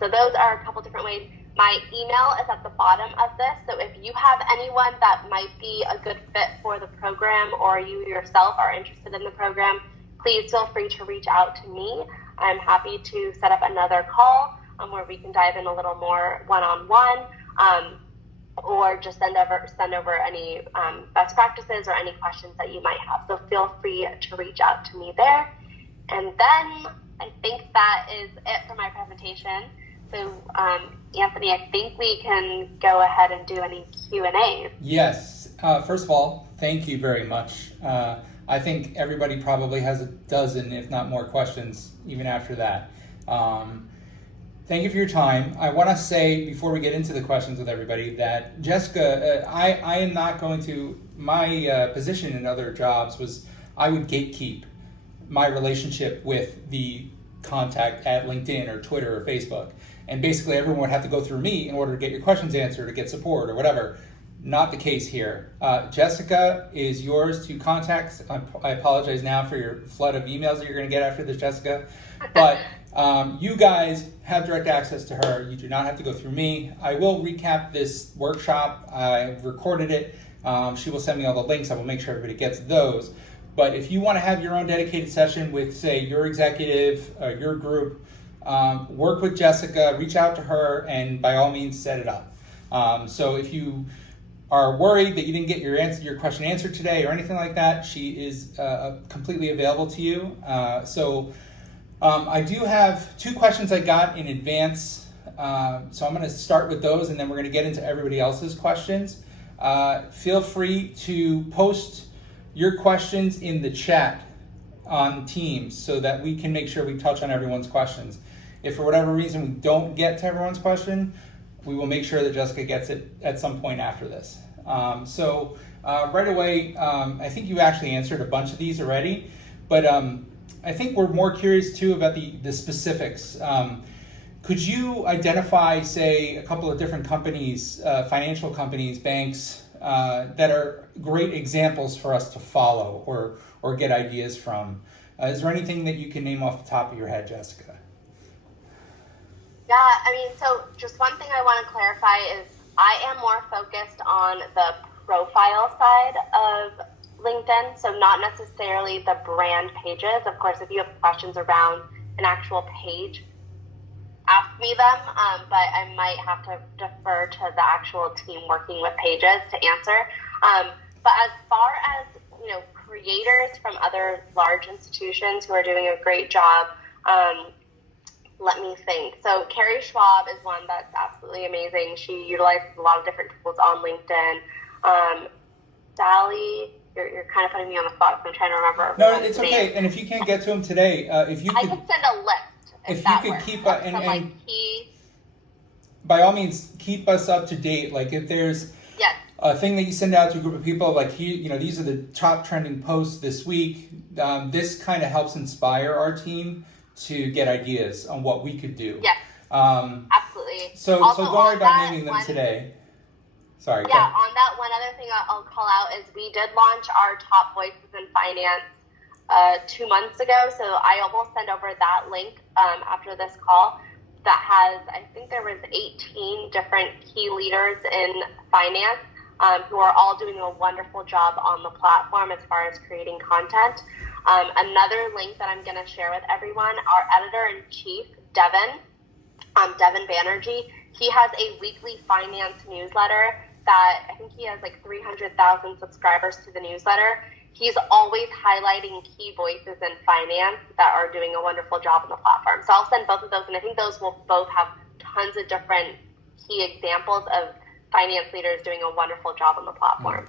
So those are a couple different ways. My email is at the bottom of this, so if you have anyone that might be a good fit for the program, or you yourself are interested in the program, please feel free to reach out to me. I'm happy to set up another call where we can dive in a little more one-on-one, or just send over any best practices or any questions that you might have. So feel free to reach out to me there. And then I think that is it for my presentation. So Anthony, I think we can go ahead and do any Q&As. Yes. First of all, thank you very much. I think everybody probably has a dozen, if not more, questions even after that. Thank you for your time. I want to say, before we get into the questions with everybody, that Jessica, I am not going to, my position in other jobs was I would gatekeep my relationship with the contact at LinkedIn or Twitter or Facebook. And basically everyone would have to go through me in order to get your questions answered or get support or whatever. Not the case here. Jessica is yours to contact. I apologize now for your flood of emails that you're going to get after this, Jessica. But you guys have direct access to her. You do not have to go through me. I will recap this workshop. I've recorded it. She will send me all the links. I will make sure everybody gets those. But if you want to have your own dedicated session with, say, your executive, your group, work with Jessica, reach out to her, and by all means set it up. So if you are worried that you didn't get your question answered today or anything like that, she is completely available to you. I do have 2 questions I got in advance. So I'm going to start with those, and then we're going to get into everybody else's questions. Feel free to post your questions in the chat on Teams so that we can make sure we touch on everyone's questions. If for whatever reason we don't get to everyone's question, we will make sure that Jessica gets it at some point after this. Right away, I think you actually answered a bunch of these already, but I think we're more curious too about the specifics. Could you identify, say, a couple of different companies, financial companies, banks, that are great examples for us to follow or get ideas from? Is there anything that you can name off the top of your head, Jessica? Yeah, I mean, so just one thing I want to clarify is I am more focused on the profile side of LinkedIn, so not necessarily the brand pages. Of course, if you have questions around an actual page, ask me them, but I might have to defer to the actual team working with pages to answer. But as far as, creators from other large institutions who are doing a great job, let me think. So Carrie Schwab is one that's absolutely amazing. She utilizes a lot of different tools on LinkedIn. Sally, you're kind of putting me on the spot, so I'm trying to remember. No, it's okay. And if you can't get to them today, if you could, I can send a list. If you could works. keep Key. By all means, keep us up to date. Like if there's a thing that you send out to a group of people, like these are the top trending posts this week. This kind of helps inspire our team to get ideas on what we could do. Yes, absolutely. So don't worry about naming them today. Sorry. Yeah, on that, one other thing I'll call out is we did launch our Top Voices in Finance 2 months ago, so I will send over that link after this call. That has, I think there was 18 different key leaders in finance who are all doing a wonderful job on the platform as far as creating content. Another link that I'm going to share with everyone, our editor-in-chief, Devin Banerjee, he has a weekly finance newsletter that I think he has like 300,000 subscribers to the newsletter. He's always highlighting key voices in finance that are doing a wonderful job on the platform. So I'll send both of those, and I think those will both have tons of different key examples of finance leaders doing a wonderful job on the platform.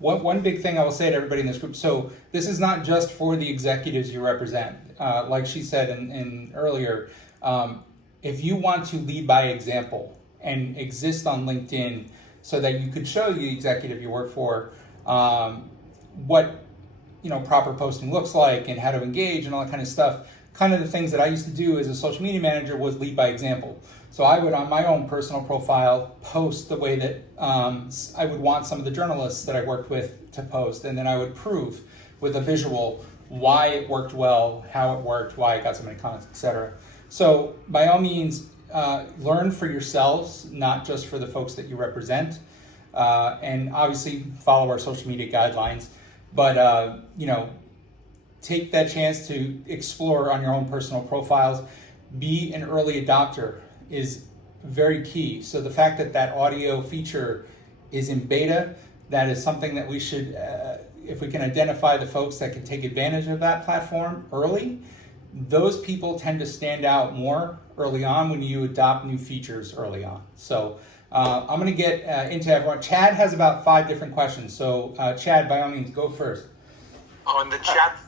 One big thing I will say to everybody in this group, so this is not just for the executives you represent. Like she said in earlier, if you want to lead by example and exist on LinkedIn so that you could show the executive you work for what proper posting looks like and how to engage and all that kind of stuff. Kind of the things that I used to do as a social media manager was lead by example. So I would, on my own personal profile, post the way that I would want some of the journalists that I worked with to post, and then I would prove with a visual why it worked well, how it worked, why it got so many comments, etc. So by all means, learn for yourselves, not just for the folks that you represent, and obviously follow our social media guidelines. But take that chance to explore on your own personal profiles. Be an early adopter is very key. So the fact that that audio feature is in beta, that is something that we should, if we can identify the folks that can take advantage of that platform early, those people tend to stand out more early on when you adopt new features early on. So I'm going to get into everyone. Chad has about 5 different questions. So Chad, by all means, go first. Oh, and the chat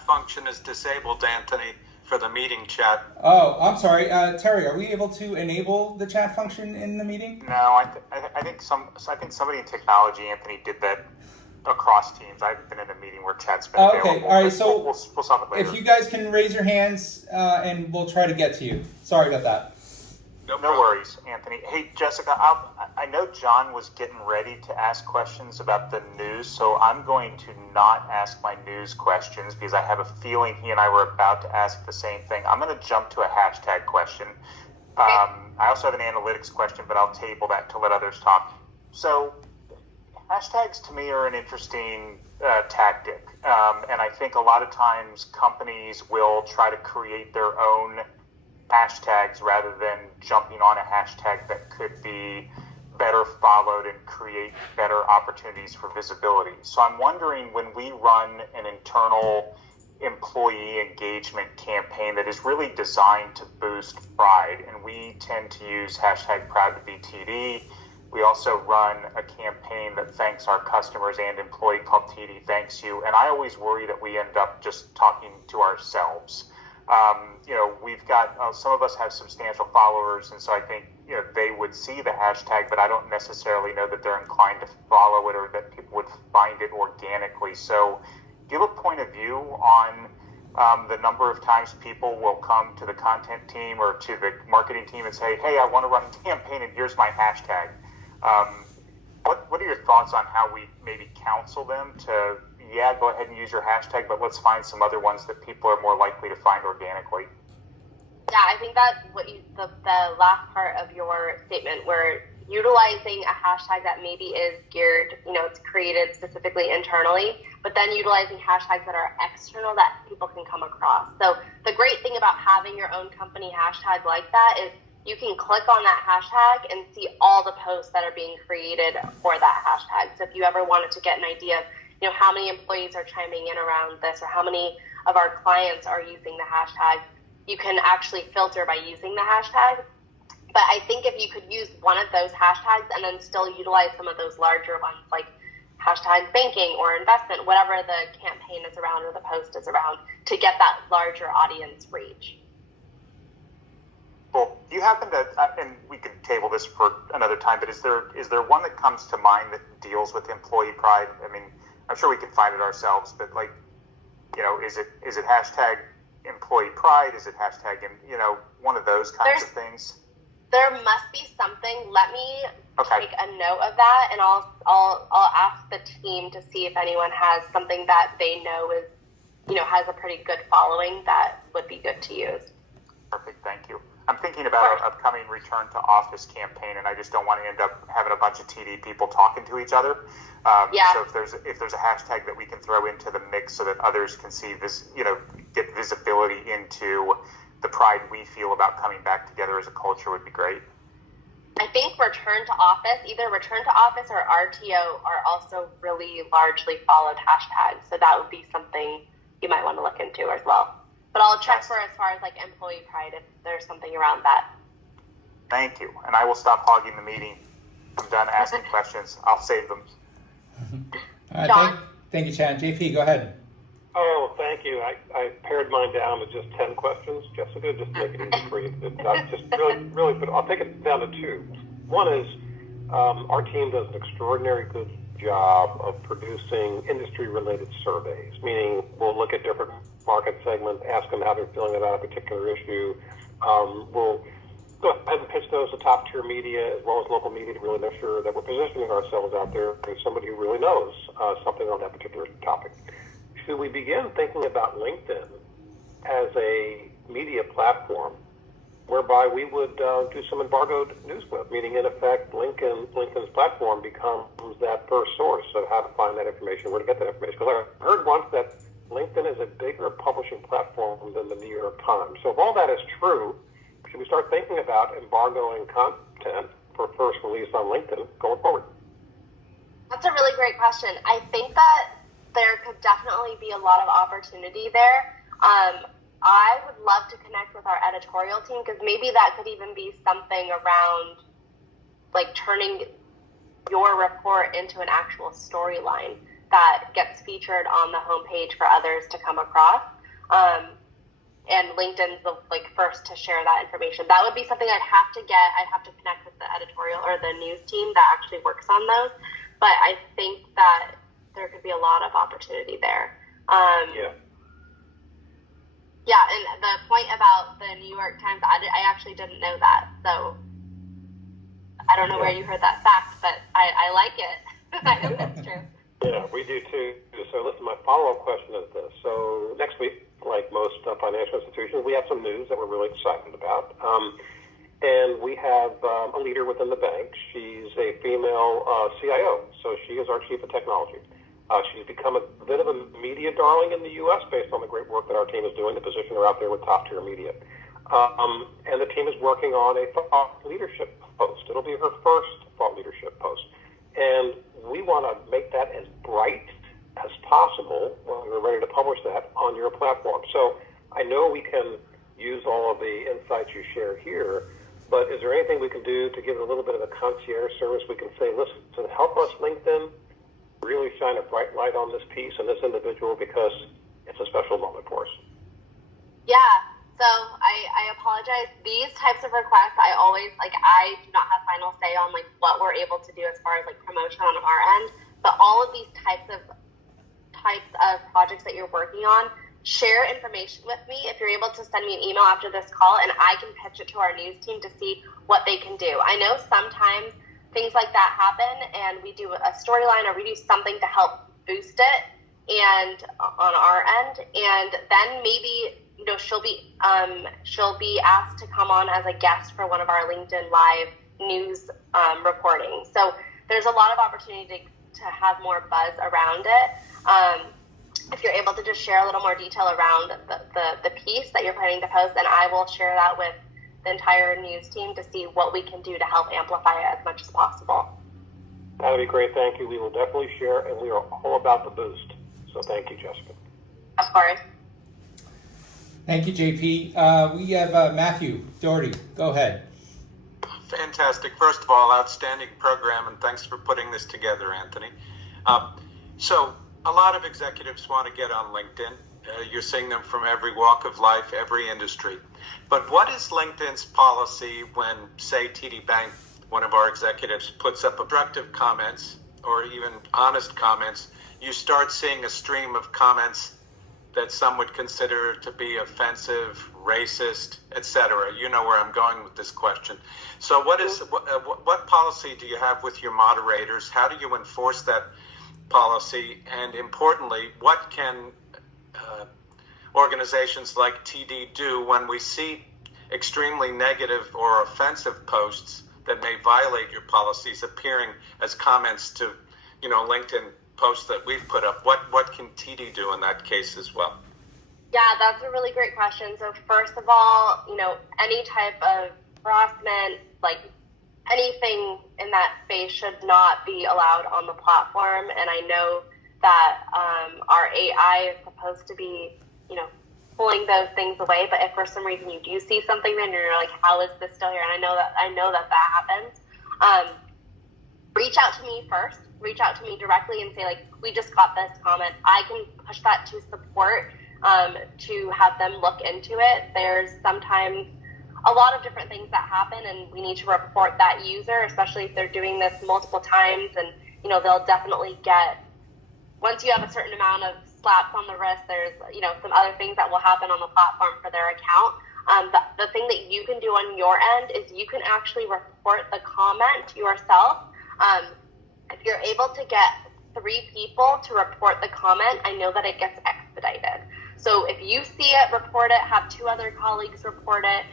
function is disabled, Anthony, for the meeting chat. Oh, I'm sorry. Terry, are we able to enable the chat function in the meeting? No, I think somebody in technology, Anthony, did that across teams. I've been in a meeting where chat's been available. Okay, all right. So we'll stop it later. If you guys can raise your hands, and we'll try to get to you. Sorry about that. No worries, Anthony. Hey, Jessica, I know John was getting ready to ask questions about the news, so I'm going to not ask my news questions because I have a feeling he and I were about to ask the same thing. I'm going to jump to a hashtag question. I also have an analytics question, but I'll table that to let others talk. So hashtags to me are an interesting tactic, and I think a lot of times companies will try to create their own hashtags rather than jumping on a hashtag that could be better followed and create better opportunities for visibility. So I'm wondering, when we run an internal employee engagement campaign that is really designed to boost pride, and we tend to use hashtag ProudToBeTD. We also run a campaign that thanks our customers and employee called TD Thanks You, and I always worry that we end up just talking to ourselves. We've got, some of us have substantial followers, and so I think, they would see the hashtag, but I don't necessarily know that they're inclined to follow it or that people would find it organically. So give a point of view on the number of times people will come to the content team or to the marketing team and say, hey, I want to run a campaign and here's my hashtag. What are your thoughts on how we maybe counsel them to, go ahead and use your hashtag, but let's find some other ones that people are more likely to find organically? Yeah, I think that the last part of your statement, where utilizing a hashtag that maybe is geared, it's created specifically internally, but then utilizing hashtags that are external that people can come across. So the great thing about having your own company hashtag like that is you can click on that hashtag and see all the posts that are being created for that hashtag. So if you ever wanted to get an idea of, how many employees are chiming in around this, or how many of our clients are using the hashtag, you can actually filter by using the hashtag. But I think if you could use one of those hashtags and then still utilize some of those larger ones, like hashtag banking or investment, whatever the campaign is around or the post is around, to get that larger audience reach. Well, do you happen to, and we could table this for another time, but is there one that comes to mind that deals with employee pride? I mean, I'm sure we can find it ourselves, but is it hashtag employee pride? Is it hashtag, one of those kinds of things? There must be something. Let me Okay. take a note of that, and I'll ask the team to see if anyone has something that they know is, has a pretty good following that would be good to use. Perfect, thank you. I'm thinking about our upcoming return to office campaign, and I just don't want to end up having a bunch of TD people talking to each other. So if there's a hashtag that we can throw into the mix so that others can see this, get visibility into the pride we feel about coming back together as a culture, would be great. I think return to office, either return to office or RTO, are also really largely followed hashtags. So that would be something you might want to look into as well. But I'll check for as far as employee pride if there's something around that. Thank you. And I will stop hogging the meeting. I'm done asking questions. I'll save them. All right, John? thank you, Chad. JP, go ahead. Oh, thank you. I pared mine down to just 10 questions, Jessica, just to make it easy for you. But I'll take it down to 2. One is our team does an extraordinary good job of producing industry-related surveys, meaning we'll look at different market segments, ask them how they're feeling about a particular issue. We'll go ahead and pitch those to top-tier media as well as local media to really make sure that we're positioning ourselves out there as somebody who really knows something on that particular topic. Should we begin thinking about LinkedIn as a media platform whereby we would do some embargoed news web, meaning in effect LinkedIn's platform becomes that first source of how to find that information, where to get that information? Because I heard once that LinkedIn is a bigger publishing platform than the New York Times. So if all that is true, should we start thinking about embargoing content for first release on LinkedIn going forward? That's a really great question. I think that there could definitely be a lot of opportunity there. I would love to connect with our editorial team because maybe that could even be something around like turning your report into an actual storyline that gets featured on the homepage for others to come across. And LinkedIn's the first to share that information. That would be something I'd have to connect with the editorial or the news team that actually works on those. But I think that there could be a lot of opportunity there. Yeah, and the point about the New York Times, I actually didn't know that. So I don't know where you heard that fact, but I like it. I hope it's true. Yeah, we do too. So listen, my follow-up question is this. So next week, like most financial institutions, we have some news that we're really excited about. And we have a leader within the bank. She's a female CIO, so she is our chief of technology. She's become a bit of a media darling in the U.S. based on the great work that our team is doing to position her out there with top-tier media. And the team is working on a thought leadership post. It'll be her first thought leadership post. And we want to make that as bright as possible when we're ready to publish that on your platform. So I know we can use all of the insights you share here, but is there anything we can do to give it a little bit of a concierge service? We can say, listen, to help us, LinkedIn, really shine a bright light on this piece and this individual because it's a special moment for us. Yeah, so I apologize. These types of requests, I do not have final say on what we're able to do as far as promotion on our end, but all of these types of projects that you're working on, share information with me. If you're able to send me an email after this call, and I can pitch it to our news team to see what they can do. I know sometimes things like that happen, and we do a storyline or we do something to help boost it, and on our end, and then maybe she'll be asked to come on as a guest for one of our LinkedIn Live news reporting. So there's a lot of opportunity to have more buzz around it. If you're able to just share a little more detail around the piece that you're planning to post, and I will share that with the entire news team to see what we can do to help amplify it as much as possible. That would be great. Thank you. We will definitely share, and we are all about the boost. So thank you, Jessica. Of course. Thank you, JP. We have Matthew Doherty. Go ahead. Fantastic. First of all, outstanding program, and thanks for putting this together, Anthony. So a lot of executives want to get on LinkedIn. You're seeing them from every walk of life, every industry. But what is LinkedIn's policy when, say, TD Bank, one of our executives, puts up obstructive comments or even honest comments? You start seeing a stream of comments that some would consider to be offensive, racist, etc. You know where I'm going with this question. So what policy do you have with your moderators? How do you enforce that policy? And importantly, what can organizations like TD do when we see extremely negative or offensive posts that may violate your policies appearing as comments to, LinkedIn posts that we've put up? What can TD do in that case as well? Yeah, that's a really great question. So first of all, any type of harassment, anything in that space should not be allowed on the platform. And I know that our AI is supposed to be, pulling those things away. But if for some reason you do see something, then you're like, how is this still here? And I know that happens. Reach out to me first. Reach out to me directly and say, we just got this comment. I can push that to support to have them look into it. There's sometimes a lot of different things that happen, and we need to report that user, especially if they're doing this multiple times. And, they'll definitely get, once you have a certain amount of slaps on the wrist, there's, some other things that will happen on the platform for their account. The thing that you can do on your end is you can actually report the comment yourself. If you're able to get 3 people to report the comment, I know that it gets expedited. So if you see it, report it, have 2 other colleagues report it,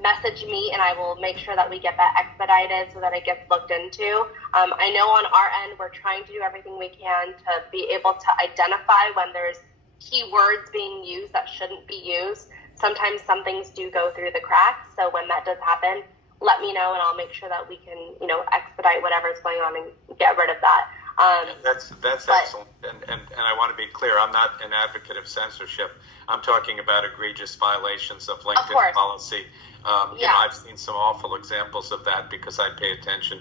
message me, and I will make sure that we get that expedited so that it gets looked into. I know on our end, we're trying to do everything we can to be able to identify when there's keywords being used that shouldn't be used. Sometimes some things do go through the cracks. So when that does happen, let me know and I'll make sure that we can, expedite whatever's going on and get rid of that. That's excellent. And I want to be clear, I'm not an advocate of censorship. I'm talking about egregious violations of LinkedIn policy. I've seen some awful examples of that because I pay attention.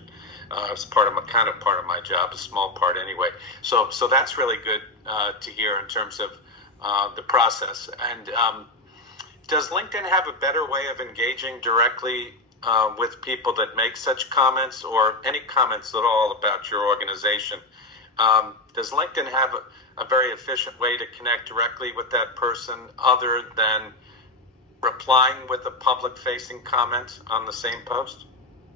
It's part of my job, a small part anyway. So that's really good to hear in terms of the process. And does LinkedIn have a better way of engaging directly with people that make such comments, or any comments at all about your organization? Does LinkedIn have a very efficient way to connect directly with that person other than replying with a public-facing comment on the same post?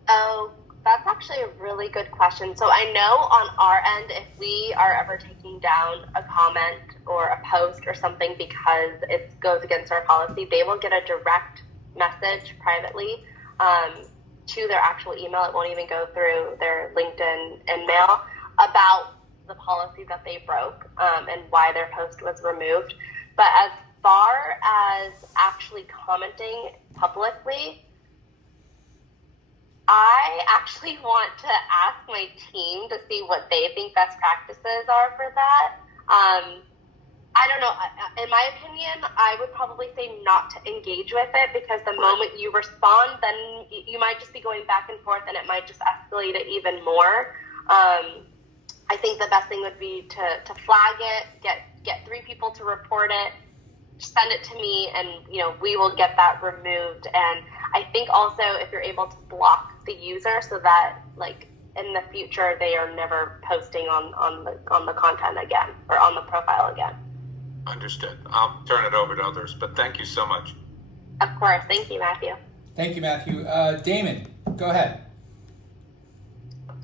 Oh, that's actually a really good question. So I know on our end, if we are ever taking down a comment or a post or something because it goes against our policy, they will get a direct message privately to their actual email. It won't even go through their LinkedIn and mail about the policy that they broke and why their post was removed. But as far as actually commenting publicly, I actually want to ask my team to see what they think best practices are for that. I don't know. In my opinion, I would probably say not to engage with it, because the moment you respond, then you might just be going back and forth and it might just escalate it even more. I think the best thing would be to flag it, get 3 people to report it, send it to me, and we will get that removed. And I think also if you're able to block the user so that in the future they are never posting on the content again or on the profile again. Understood. I'll turn it over to others, but thank you so much. Of course. Thank you, Matthew. Thank you, Matthew. Damon, go ahead.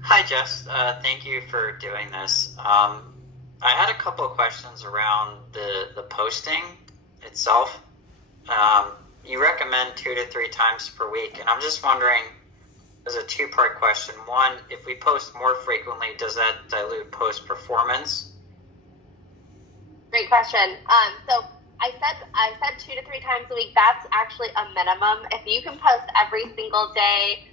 Hi, Jess. Thank you for doing this. I had a couple of questions around the posting itself. You recommend 2 to 3 times per week, and I'm just wondering, as a 2-part question. One, if we post more frequently, does that dilute post performance? Great question. So I said 2 to 3 times a week. That's actually a minimum. If you can post every single day,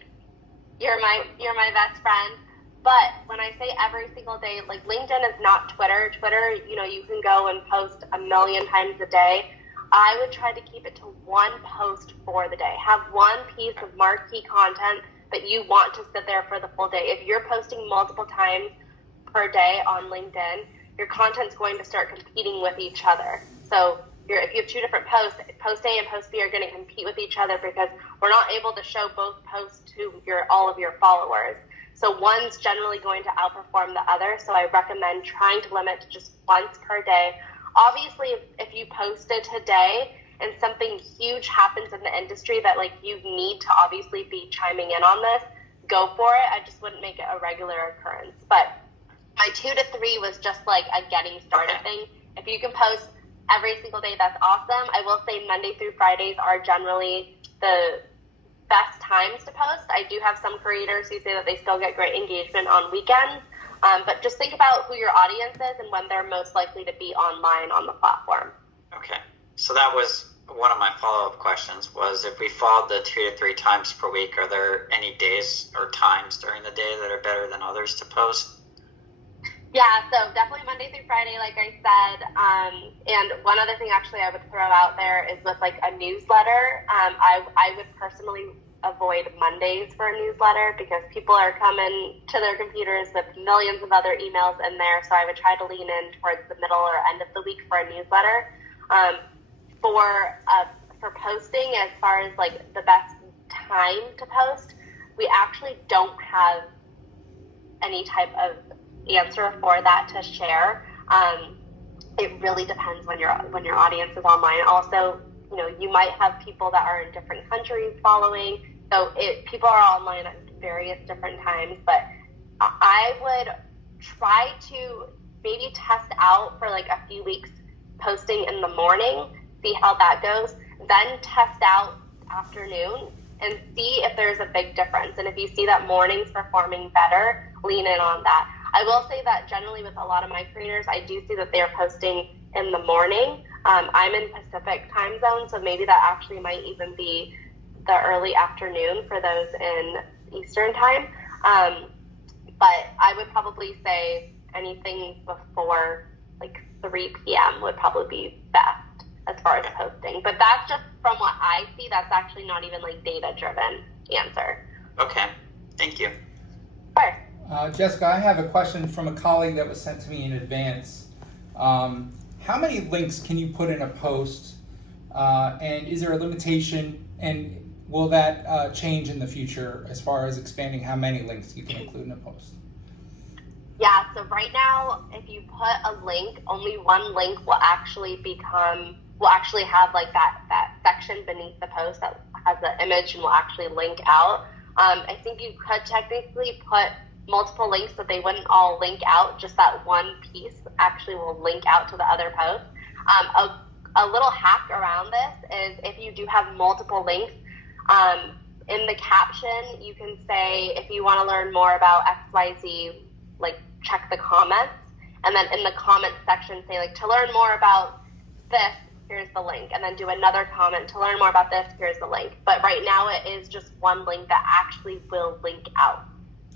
you're my best friend. But when I say every single day, LinkedIn is not Twitter. Twitter, you can go and post 1 million times a day. I would try to keep it to 1 post for the day. Have 1 piece of marquee content that you want to sit there for the full day. If you're posting multiple times per day on LinkedIn, your content's going to start competing with each other. So if you have 2 different posts, post A and post B are going to compete with each other because we're not able to show both posts to all of your followers. So one's generally going to outperform the other. So I recommend trying to limit to just once per day. Obviously, if you posted today and something huge happens in the industry that you need to obviously be chiming in on this, go for it. I just wouldn't make it a regular occurrence. But my 2 to 3 was just a getting started thing. If you can post every single day, that's awesome. I will say Monday through Fridays are generally the best times to post. I do have some creators who say that they still get great engagement on weekends. But just think about who your audience is and when they're most likely to be online on the platform. Okay. So that was one of my follow-up questions, was if we followed the 2 to 3 times per week, are there any days or times during the day that are better than others to post? Yeah, so definitely Monday through Friday, like I said. And one other thing actually I would throw out there is with a newsletter. I would personally avoid Mondays for a newsletter because people are coming to their computers with millions of other emails in there. So I would try to lean in towards the middle or end of the week for a newsletter. For posting, as far as the best time to post, we actually don't have any type of answer for that to share. It really depends when your audience is online. Also, you might have people that are in different countries following, so people are online at various different times. But I would try to maybe test out for a few weeks posting in the morning, see how that goes, then test out afternoon and see if there's a big difference. And if you see that morning's performing better, lean in on that. I will say that generally with a lot of my creators, I do see that they're posting in the morning. I'm in Pacific time zone, so maybe that actually might even be the early afternoon for those in Eastern time. But I would probably say anything before like 3 p.m. would probably be best as far as posting. But that's just from what I see. That's actually not even like data-driven answer. Okay, thank you. Sure. Jessica, I have a question from a colleague that was sent to me in advance. How many links can you put in a post? And is there a limitation? And will that change in the future as far as expanding how many links you can include in a post? Yeah, so right now, if you put a link, only one link will actually have like that section beneath the post that has the image and will actually link out. I think you could technically put multiple links, but they wouldn't all link out. Just that one piece actually will link out to the other post. A little hack around this is if you do have multiple links, in the caption, you can say, if you want to learn more about XYZ, like check the comments. And then in the comment section, say like, to learn more about this, here's the link. And then do another comment, to learn more about this, here's the link. But right now it is just one link that actually will link out.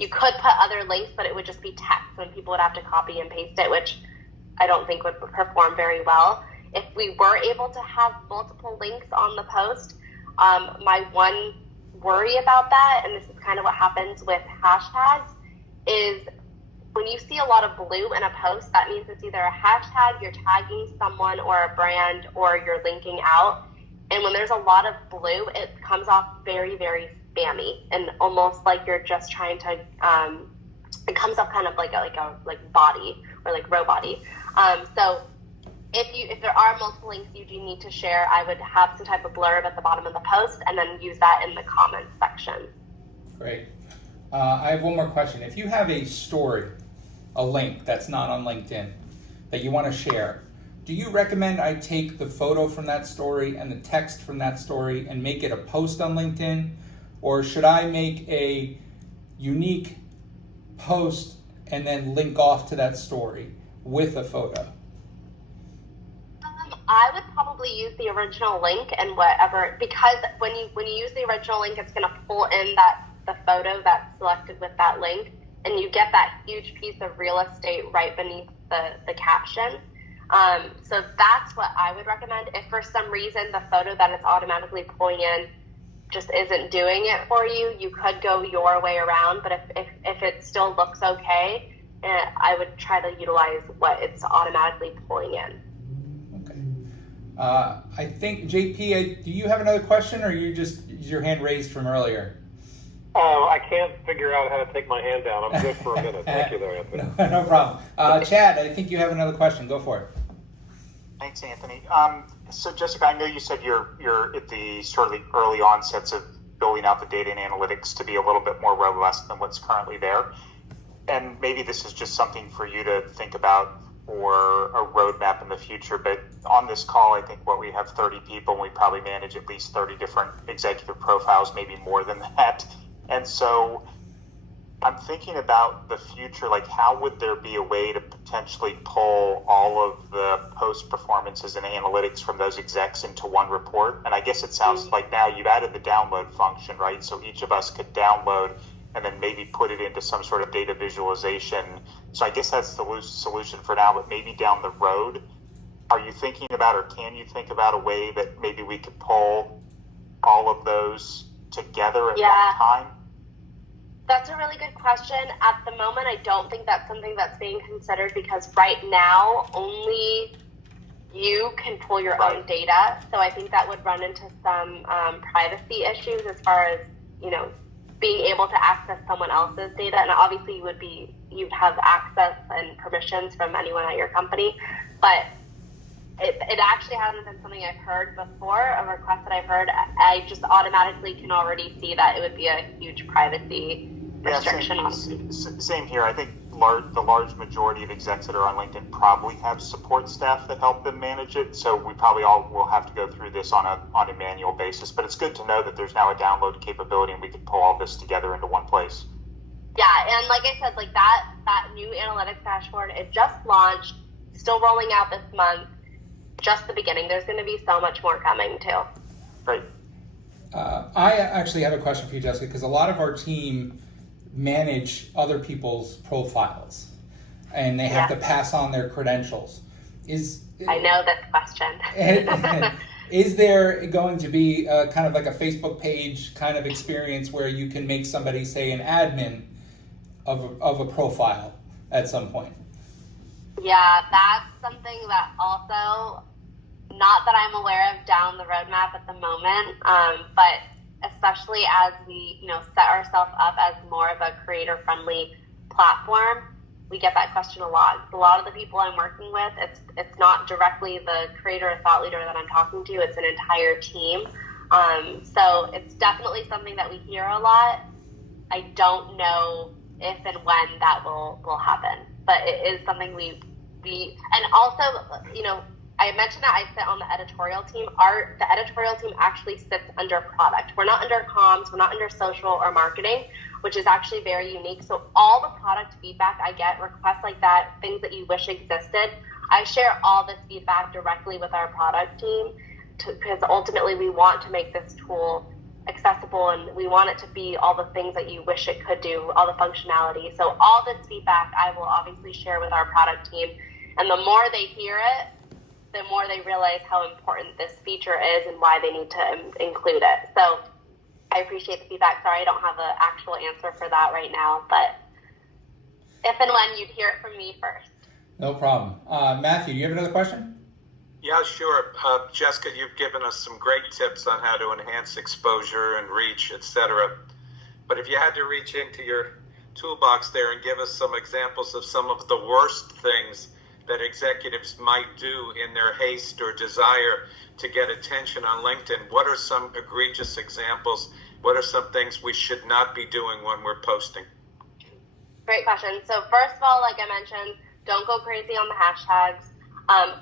You could put other links, but it would just be text and people would have to copy and paste it, which I don't think would perform very well. If we were able to have multiple links on the post, my one worry about that, and this is kind of what happens with hashtags, is when you see a lot of blue in a post, that means it's either a hashtag, you're tagging someone or a brand, or you're linking out. And when there's a lot of blue, it comes off very, very spammy and almost like you're just trying to, it comes off kind of like a body or like row body. So if there are multiple links you do need to share, I would have some type of blurb at the bottom of the post and then use that in the comments section. Great. I have one more question. If you have a story, a link that's not on LinkedIn that you want to share, do you recommend I take the photo from that story and the text from that story and make it a post on LinkedIn? Or should I make a unique post and then link off to that story with a photo? I would probably use the original link and whatever, because when you use the original link, it's going to pull in the photo that's selected with that link, and you get that huge piece of real estate right beneath the caption. So that's what I would recommend. If for some reason the photo that it's automatically pulling in just isn't doing it for you, you could go your way around. But if it still looks okay, I would try to utilize what it's automatically pulling in. I think, JP, do you have another question, or is your hand raised from earlier? I can't figure out how to take my hand down. I'm good for a minute. Thank you there, Anthony. No problem. Chad, I think you have another question. Go for it. Thanks, Anthony. So, Jessica, I know you said you're at the sort of the early onsets of building out the data and analytics to be a little bit more robust than what's currently there. And maybe this is just something for you to think about or a roadmap in the future, but on this call, I think we have 30 people, and we probably manage at least 30 different executive profiles, maybe more than that. And so I'm thinking about the future, like how would there be a way to potentially pull all of the post performances and analytics from those execs into one report? And I guess it sounds like now you've added the download function, right? So each of us could download and then maybe put it into some sort of data visualization. So I guess that's the solution for now, but maybe down the road, are you thinking about, or can you think about a way that maybe we could pull all of those together at one time? That's a really good question. At the moment, I don't think that's something that's being considered, because right now only you can pull your own data. So I think that would run into some privacy issues as far as, being able to access someone else's data. And obviously you'd have access and permissions from anyone at your company, but it actually hasn't been something I've heard before, a request that I've heard. I just automatically can already see that it would be a huge privacy restriction. Same here. I think the large majority of execs that are on LinkedIn probably have support staff that help them manage it. So we probably all will have to go through this on a manual basis. But it's good to know that there's now a download capability and we can pull all this together into one place. Yeah, and like I said, that new analytics dashboard, it just launched, still rolling out this month. just the beginning. There's going to be so much more coming too. Great. I actually have a question for you, Jessica, because a lot of our team manage other people's profiles, and they have to pass on their credentials. I know this question. Is there going to be kind of like a Facebook page kind of experience where you can make somebody, say, an admin of a profile at some point? Yeah, that's something that also, not that I'm aware of down the roadmap at the moment, but especially as we, set ourselves up as more of a creator-friendly platform, we get that question a lot. A lot of the people I'm working with, it's not directly the creator or thought leader that I'm talking to, it's an entire team. So it's definitely something that we hear a lot. I don't know if and when that will happen, but it is something we and also, I mentioned that I sit on the editorial team. The editorial team actually sits under product. We're not under comms, we're not under social or marketing, which is actually very unique. So all the product feedback I get, requests like that, things that you wish existed, I share all this feedback directly with our product team because ultimately we want to make this tool accessible and we want it to be all the things that you wish it could do, all the functionality. So all this feedback I will obviously share with our product team. And the more they hear it, the more they realize how important this feature is and why they need to include it. So I appreciate the feedback. Sorry, I don't have an actual answer for that right now, but if and when, you'd hear it from me first. No problem. Matthew, do you have another question? Yeah, sure. Jessica, you've given us some great tips on how to enhance exposure and reach, etc. But if you had to reach into your toolbox there and give us some examples of some of the worst things that executives might do in their haste or desire to get attention on LinkedIn, what are some egregious examples? What are some things we should not be doing when we're posting? Great question. So first of all, like I mentioned, don't go crazy on the hashtags.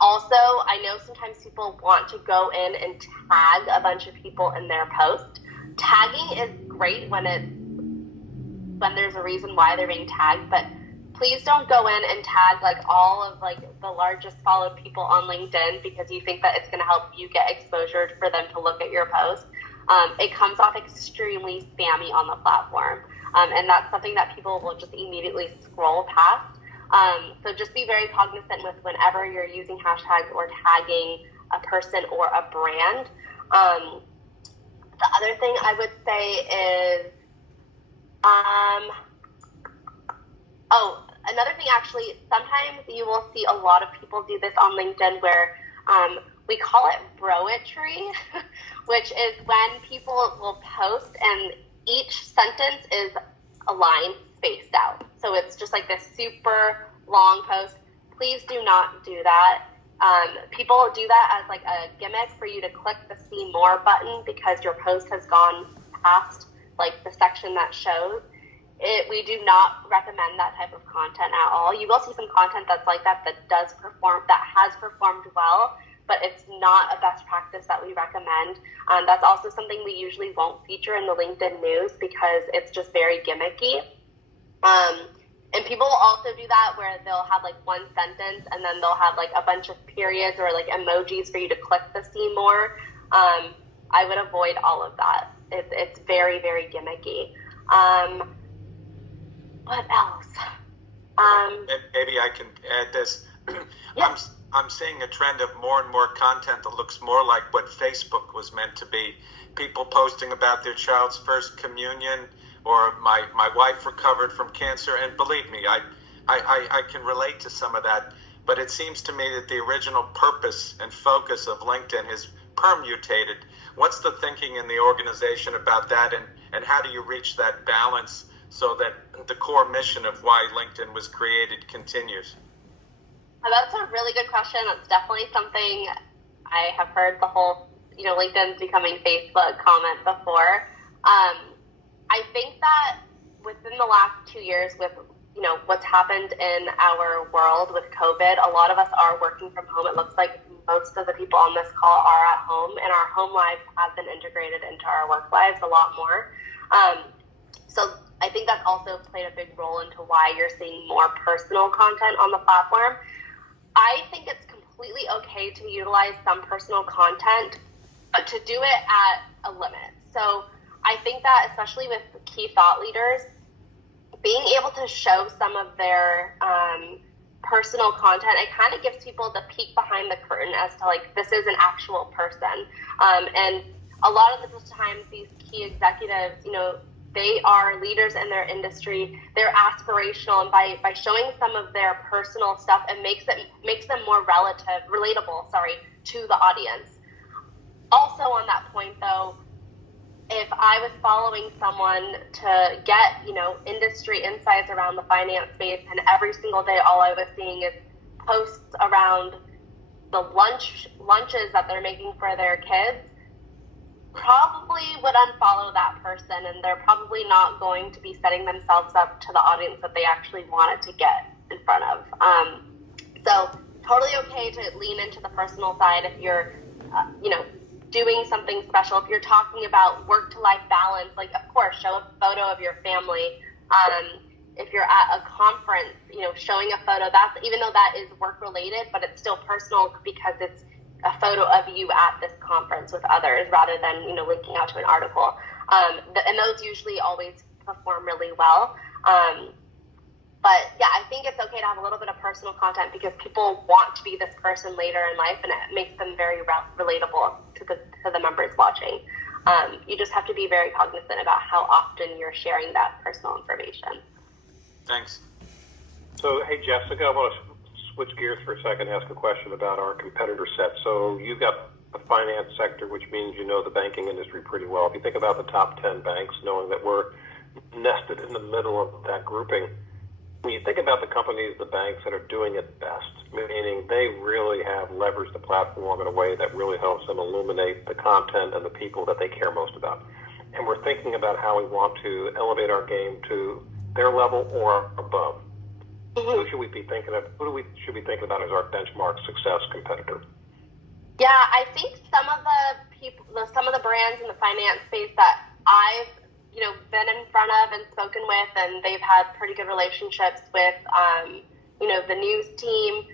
Also, I know sometimes people want to go in and tag a bunch of people in their post. Tagging is great when there's a reason why they're being tagged, but please don't go in and tag all of the largest followed people on LinkedIn because you think that it's going to help you get exposure for them to look at your post. It comes off extremely spammy on the platform, and that's something that people will just immediately scroll past. So just be very cognizant with whenever you're using hashtags or tagging a person or a brand. The other thing I would say is, another thing actually, sometimes you will see a lot of people do this on LinkedIn where we call it broetry, which is when people will post and each sentence is a line spaced out. So it's just like this super long post. Please do not do that. People do that as a gimmick for you to click the see more button because your post has gone past the section that shows. We do not recommend that type of content at all. You will see some content that's like that does perform, that has performed well, but it's not a best practice that we recommend. That's also something we usually won't feature in the LinkedIn news because it's just very gimmicky. And people will also do that where they'll have one sentence and then they'll have a bunch of periods or emojis for you to click the see more. I would avoid all of that. It's very, very gimmicky. What else? Maybe I can add this. Yeah. I'm seeing a trend of more and more content that looks more like what Facebook was meant to be. People posting about their child's first communion or my wife recovered from cancer. And believe me, I can relate to some of that. But it seems to me that the original purpose and focus of LinkedIn has permutated. What's the thinking in the organization about that, and how do you reach that balance so that the core mission of why LinkedIn was created continues? That's a really good question. That's definitely something I have heard the whole, LinkedIn's becoming Facebook comment before. I think that within the last 2 years with, what's happened in our world with COVID, a lot of us are working from home. It looks like most of the people on this call are at home, and our home lives have been integrated into our work lives a lot more. So I think that's also played a big role into why you're seeing more personal content on the platform. I think it's completely completely okay to utilize some personal content, but to do it at a limit. So I think that especially with key thought leaders, being able to show some of their personal content, it kind of gives people the peek behind the curtain as to like, this is an actual person. And a lot of the times these key executives, you know, they are leaders in their industry. They're aspirational, and by showing some of their personal stuff, it makes them more relatable, to the audience. Also, on that point, though, if I was following someone to get, you know, industry insights around the finance space, and every single day all I was seeing is posts around the lunches that they're making for their kids, probably would unfollow that person, and they're probably not going to be setting themselves up to the audience that they actually wanted to get in front of. So totally okay to lean into the personal side if you're, you know, doing something special. If you're talking about work to life balance, like, of course, show a photo of your family. If you're at a conference, you know, showing a photo, that's, even though that is work related, but it's still personal because it's a photo of you at this conference with others rather than, you know, linking out to an article. And those usually always perform really well. But yeah, I think it's okay to have a little bit of personal content because people want to be this person later in life, and it makes them very relatable to the members watching. You just have to be very cognizant about how often you're sharing that personal information. Thanks. So, hey, Jessica, I want to switch gears for a second and ask a question about our competitor set. So you've got the finance sector, which means you know the banking industry pretty well. If you think about the top 10 banks, knowing that we're nested in the middle of that grouping, when you think about the companies, the banks that are doing it best, meaning they really have leveraged the platform in a way that really helps them illuminate the content and the people that they care most about. And we're thinking about how we want to elevate our game to their level or above. Who should we be thinking of? Should we think about as our benchmark success competitor? Yeah, I think some of the brands in the finance space that I've, you know, been in front of and spoken with, and they've had pretty good relationships with, you know, the news team.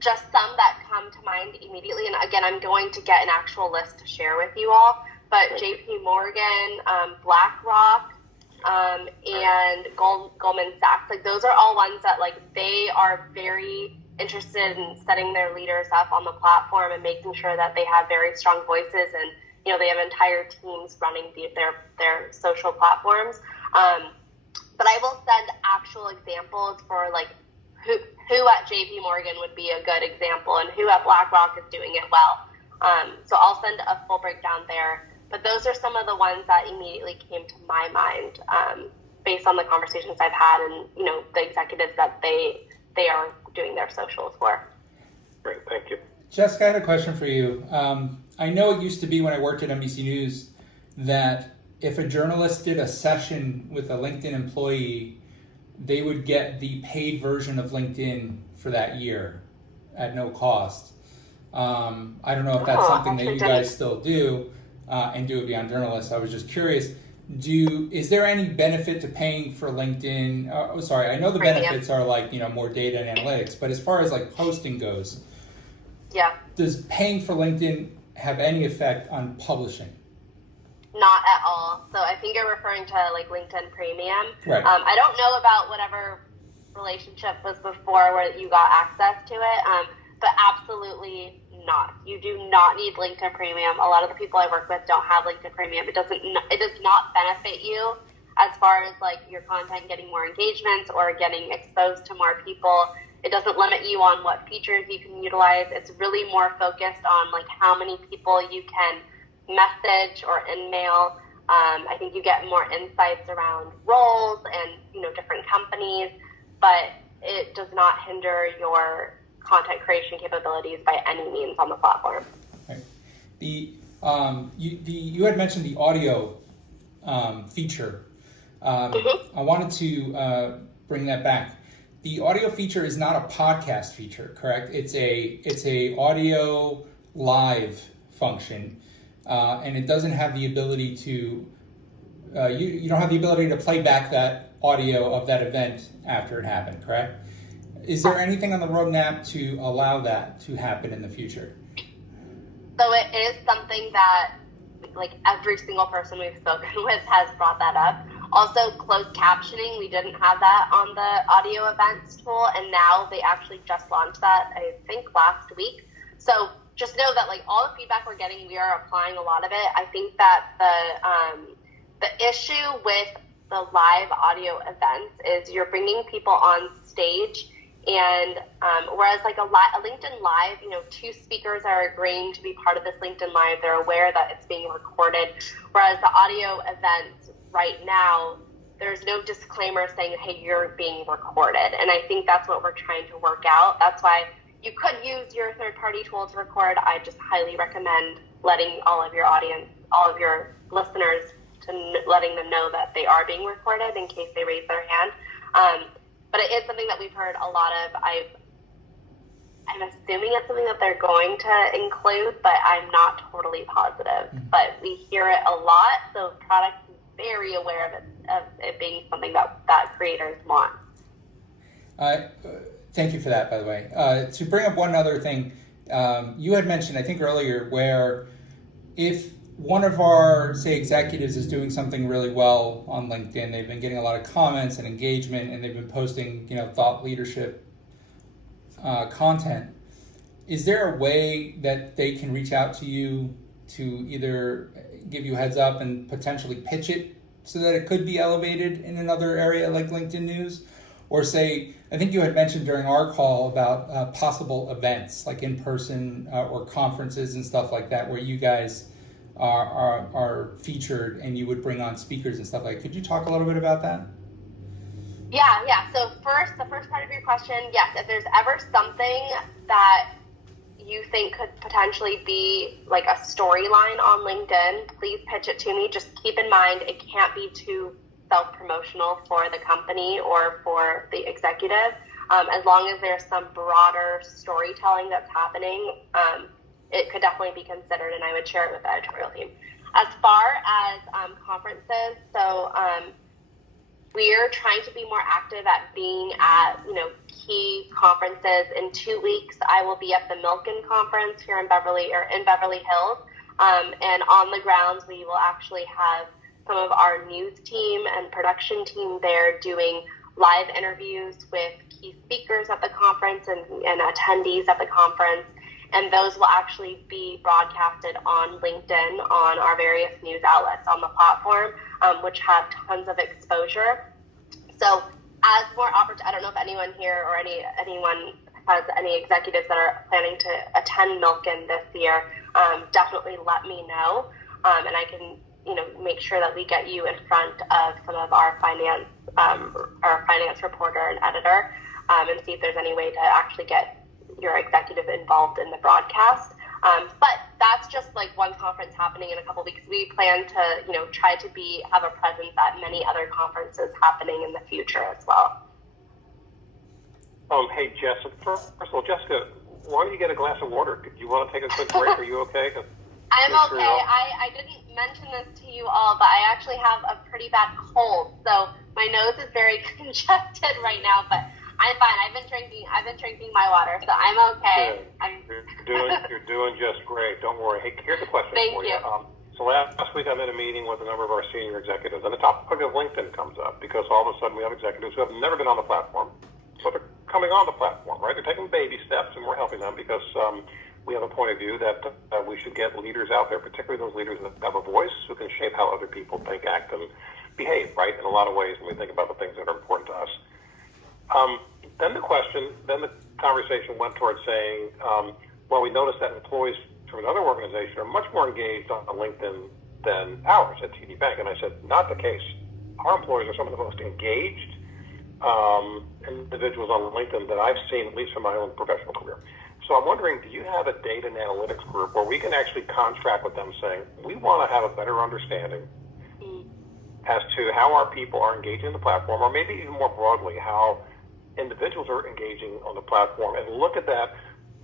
Just some that come to mind immediately, and again, I'm going to get an actual list to share with you all. But J.P. Morgan, BlackRock, and Goldman Sachs, like those are all ones that like they are very interested in setting their leaders up on the platform and making sure that they have very strong voices, and you know they have entire teams running their social platforms. But I will send actual examples for like who at JP Morgan would be a good example and who at BlackRock is doing it well. So I'll send a full breakdown there. But those are some of the ones that immediately came to my mind based on the conversations I've had and, you know, the executives that they are doing their socials for. Great, thank you. Jessica, I had a question for you. I know it used to be when I worked at NBC News that if a journalist did a session with a LinkedIn employee, they would get the paid version of LinkedIn for that year at no cost. I don't know if that's something that you guys still do. And do it beyond journalists. I was just curious, is there any benefit to paying for LinkedIn? I know the benefits are like, you know, more data and analytics, but as far as like posting goes, yeah, does paying for LinkedIn have any effect on publishing? Not at all. So I think you're referring to like LinkedIn Premium. Right. I don't know about whatever relationship was before where you got access to it, but absolutely not. You do not need LinkedIn Premium. A lot of the people I work with don't have LinkedIn Premium. It does not benefit you as far as like your content getting more engagements or getting exposed to more people. It doesn't limit you on what features you can utilize. It's really more focused on like how many people you can message or email. I think you get more insights around roles and, you know, different companies, but it does not hinder your content creation capabilities by any means on the platform. Right. You had mentioned the audio feature. I wanted to bring that back. The audio feature is not a podcast feature, correct? It's a audio live function, and it doesn't have the ability to. You don't have the ability to play back that audio of that event after it happened, correct? Is there anything on the roadmap to allow that to happen in the future? So it is something that like every single person we've spoken with has brought that up. Also, closed captioning, we didn't have that on the audio events tool, and now they actually just launched that, I think, last week. So just know that like all the feedback we're getting, we are applying a lot of it. I think that the issue with the live audio events is you're bringing people on stage, and whereas like a LinkedIn Live, you know, two speakers are agreeing to be part of this LinkedIn Live. They're aware that it's being recorded. Whereas the audio events right now, there's no disclaimer saying, hey, you're being recorded. And I think that's what we're trying to work out. That's why you could use your third-party tool to record. I just highly recommend letting all of your audience, all of your listeners, letting them know that they are being recorded in case they raise their hand. But it is something that we've heard a lot of. I'm assuming it's something that they're going to include, but I'm not totally positive. But we hear it a lot, so product is very aware of it being something that creators want. Thank you for that, by the way. To bring up one other thing, you had mentioned, I think earlier, where if one of our, say, executives is doing something really well on LinkedIn, they've been getting a lot of comments and engagement, and they've been posting, you know, thought leadership content. Is there a way that they can reach out to you to either give you a heads up and potentially pitch it so that it could be elevated in another area like LinkedIn News? Or say, I think you had mentioned during our call about possible events like in-person or conferences and stuff like that, where you guys are featured and you would bring on speakers and stuff like that. Could you talk a little bit about that? Yeah. So the first part of your question, yes, if there's ever something that you think could potentially be like a storyline on LinkedIn, please pitch it to me. Just keep in mind, it can't be too self-promotional for the company or for the executive. As long as there's some broader storytelling that's happening, it could definitely be considered, and I would share it with the editorial team. As far as conferences, so we're trying to be more active at being at, you know, key conferences. In 2 weeks, I will be at the Milken conference here in Beverly Hills, and on the grounds, we will actually have some of our news team and production team there doing live interviews with key speakers at the conference and attendees at the conference. And those will actually be broadcasted on LinkedIn on our various news outlets on the platform, which have tons of exposure. So as more opportunity, I don't know if anyone here or anyone has any executives that are planning to attend Milken this year, definitely let me know. And I can, you know, make sure that we get you in front of some of our finance reporter and editor, and see if there's any way to actually get your executive involved in the broadcast. But that's just like one conference happening in a couple weeks. We plan to, you know, try to have a presence at many other conferences happening in the future as well. Hey, Jess, first of all, Jessica, why don't you get a glass of water? Do you want to take a quick break? Are you okay? I'm okay. I didn't mention this to you all, but I actually have a pretty bad cold, so my nose is very congested right now, but I'm fine. I've been drinking my water, so I'm okay. You're doing just great. Don't worry. Hey, here's a question for you. So last week I'm in a meeting with a number of our senior executives, and the topic of LinkedIn comes up because all of a sudden we have executives who have never been on the platform, so they're coming on the platform, right? They're taking baby steps, and we're helping them because we have a point of view that we should get leaders out there, particularly those leaders that have a voice who can shape how other people think, act, and behave, right? In a lot of ways when we think about the things that are important to us. Then the conversation went towards saying, well, we noticed that employees from another organization are much more engaged on LinkedIn than ours at TD Bank. And I said, not the case. Our employees are some of the most engaged individuals on LinkedIn that I've seen, at least in my own professional career. So I'm wondering, do you have a data and analytics group where we can actually contract with them saying, we want to have a better understanding as to how our people are engaging in the platform, or maybe even more broadly, how individuals are engaging on the platform, and look at that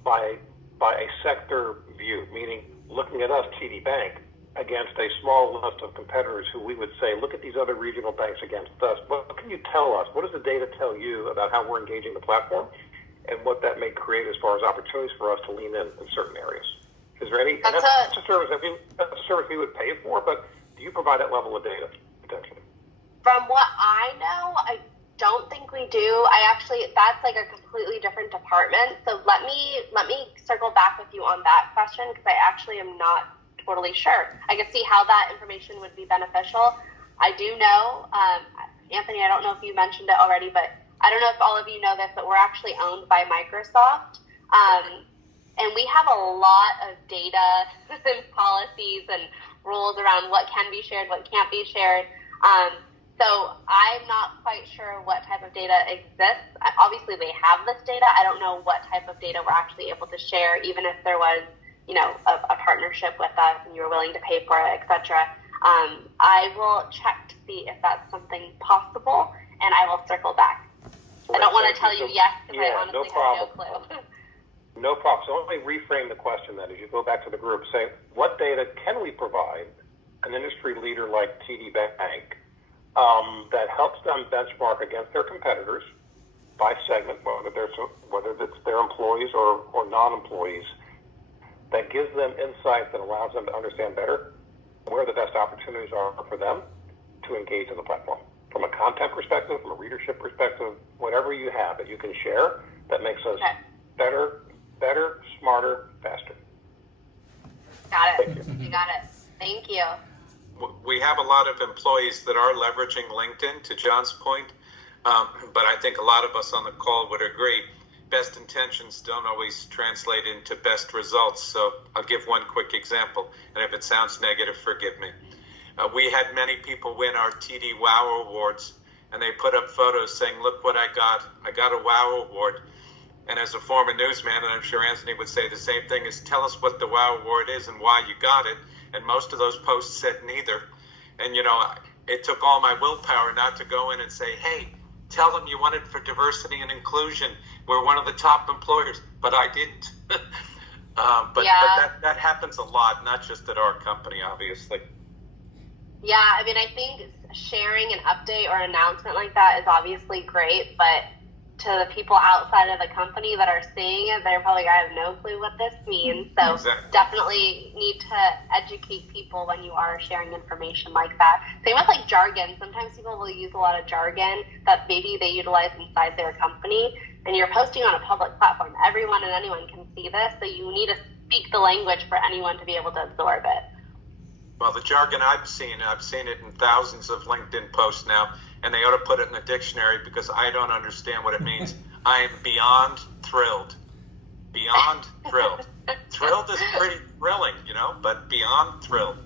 by a sector view, meaning looking at us, TD Bank, against a small list of competitors who we would say, look at these other regional banks against us. What can you tell us? What does the data tell you about how we're engaging the platform? and what that may create as far as opportunities for us to lean in certain areas. Is there any? That's a service that's a service we would pay for, but do you provide that level of data potentially? From what I know, I don't think we do. That's like a completely different department. So let me circle back with you on that question, because I actually am not totally sure. I can see how that information would be beneficial. I do know, Anthony, I don't know if you mentioned it already, but I don't know if all of you know this, but we're actually owned by Microsoft. And we have a lot of data and policies and rules around what can be shared, what can't be shared. So I'm not quite sure what type of data exists. Obviously, they have this data. I don't know what type of data we're actually able to share, even if there was, a partnership with us and you were willing to pay for it, etc. I will check to see if that's something possible, and I will circle back. I don't want to tell you yes, because I honestly have no clue. No problem. So let me reframe the question then. As you go back to the group, say, what data can we provide an industry leader like TD Bank that helps them benchmark against their competitors by segment, whether it's their employees or non-employees, that gives them insight that allows them to understand better where the best opportunities are for them to engage in the platform. From a content perspective, from a readership perspective, whatever you have that you can share that makes us better, smarter, faster. Got it. You got it. Thank you. We have a lot of employees that are leveraging LinkedIn, to John's point, but I think a lot of us on the call would agree best intentions don't always translate into best results. So I'll give one quick example, and if it sounds negative, forgive me. We had many people win our TD Wow Awards, and they put up photos saying, look what I got. I got a Wow Award. And as a former newsman, and I'm sure Anthony would say the same thing, is tell us what the Wow Award is and why you got it. And most of those posts said neither. And, it took all my willpower not to go in and say, hey, tell them you want it for diversity and inclusion. We're one of the top employers. But I didn't. But that happens a lot, not just at our company, obviously. Yeah, I think sharing an update or an announcement like that is obviously great, but to the people outside of the company that are seeing it, they're probably going to have no clue what this means. So Definitely need to educate people when you are sharing information like that. Same with jargon. Sometimes people will use a lot of jargon that maybe they utilize inside their company, and you're posting on a public platform. Everyone and anyone can see this, so you need to speak the language for anyone to be able to absorb it. Well, the jargon I've seen it in thousands of LinkedIn posts now, and they ought to put it in the dictionary because I don't understand what it means. I am beyond thrilled. Beyond thrilled. Thrilled is pretty thrilling, but beyond thrilled.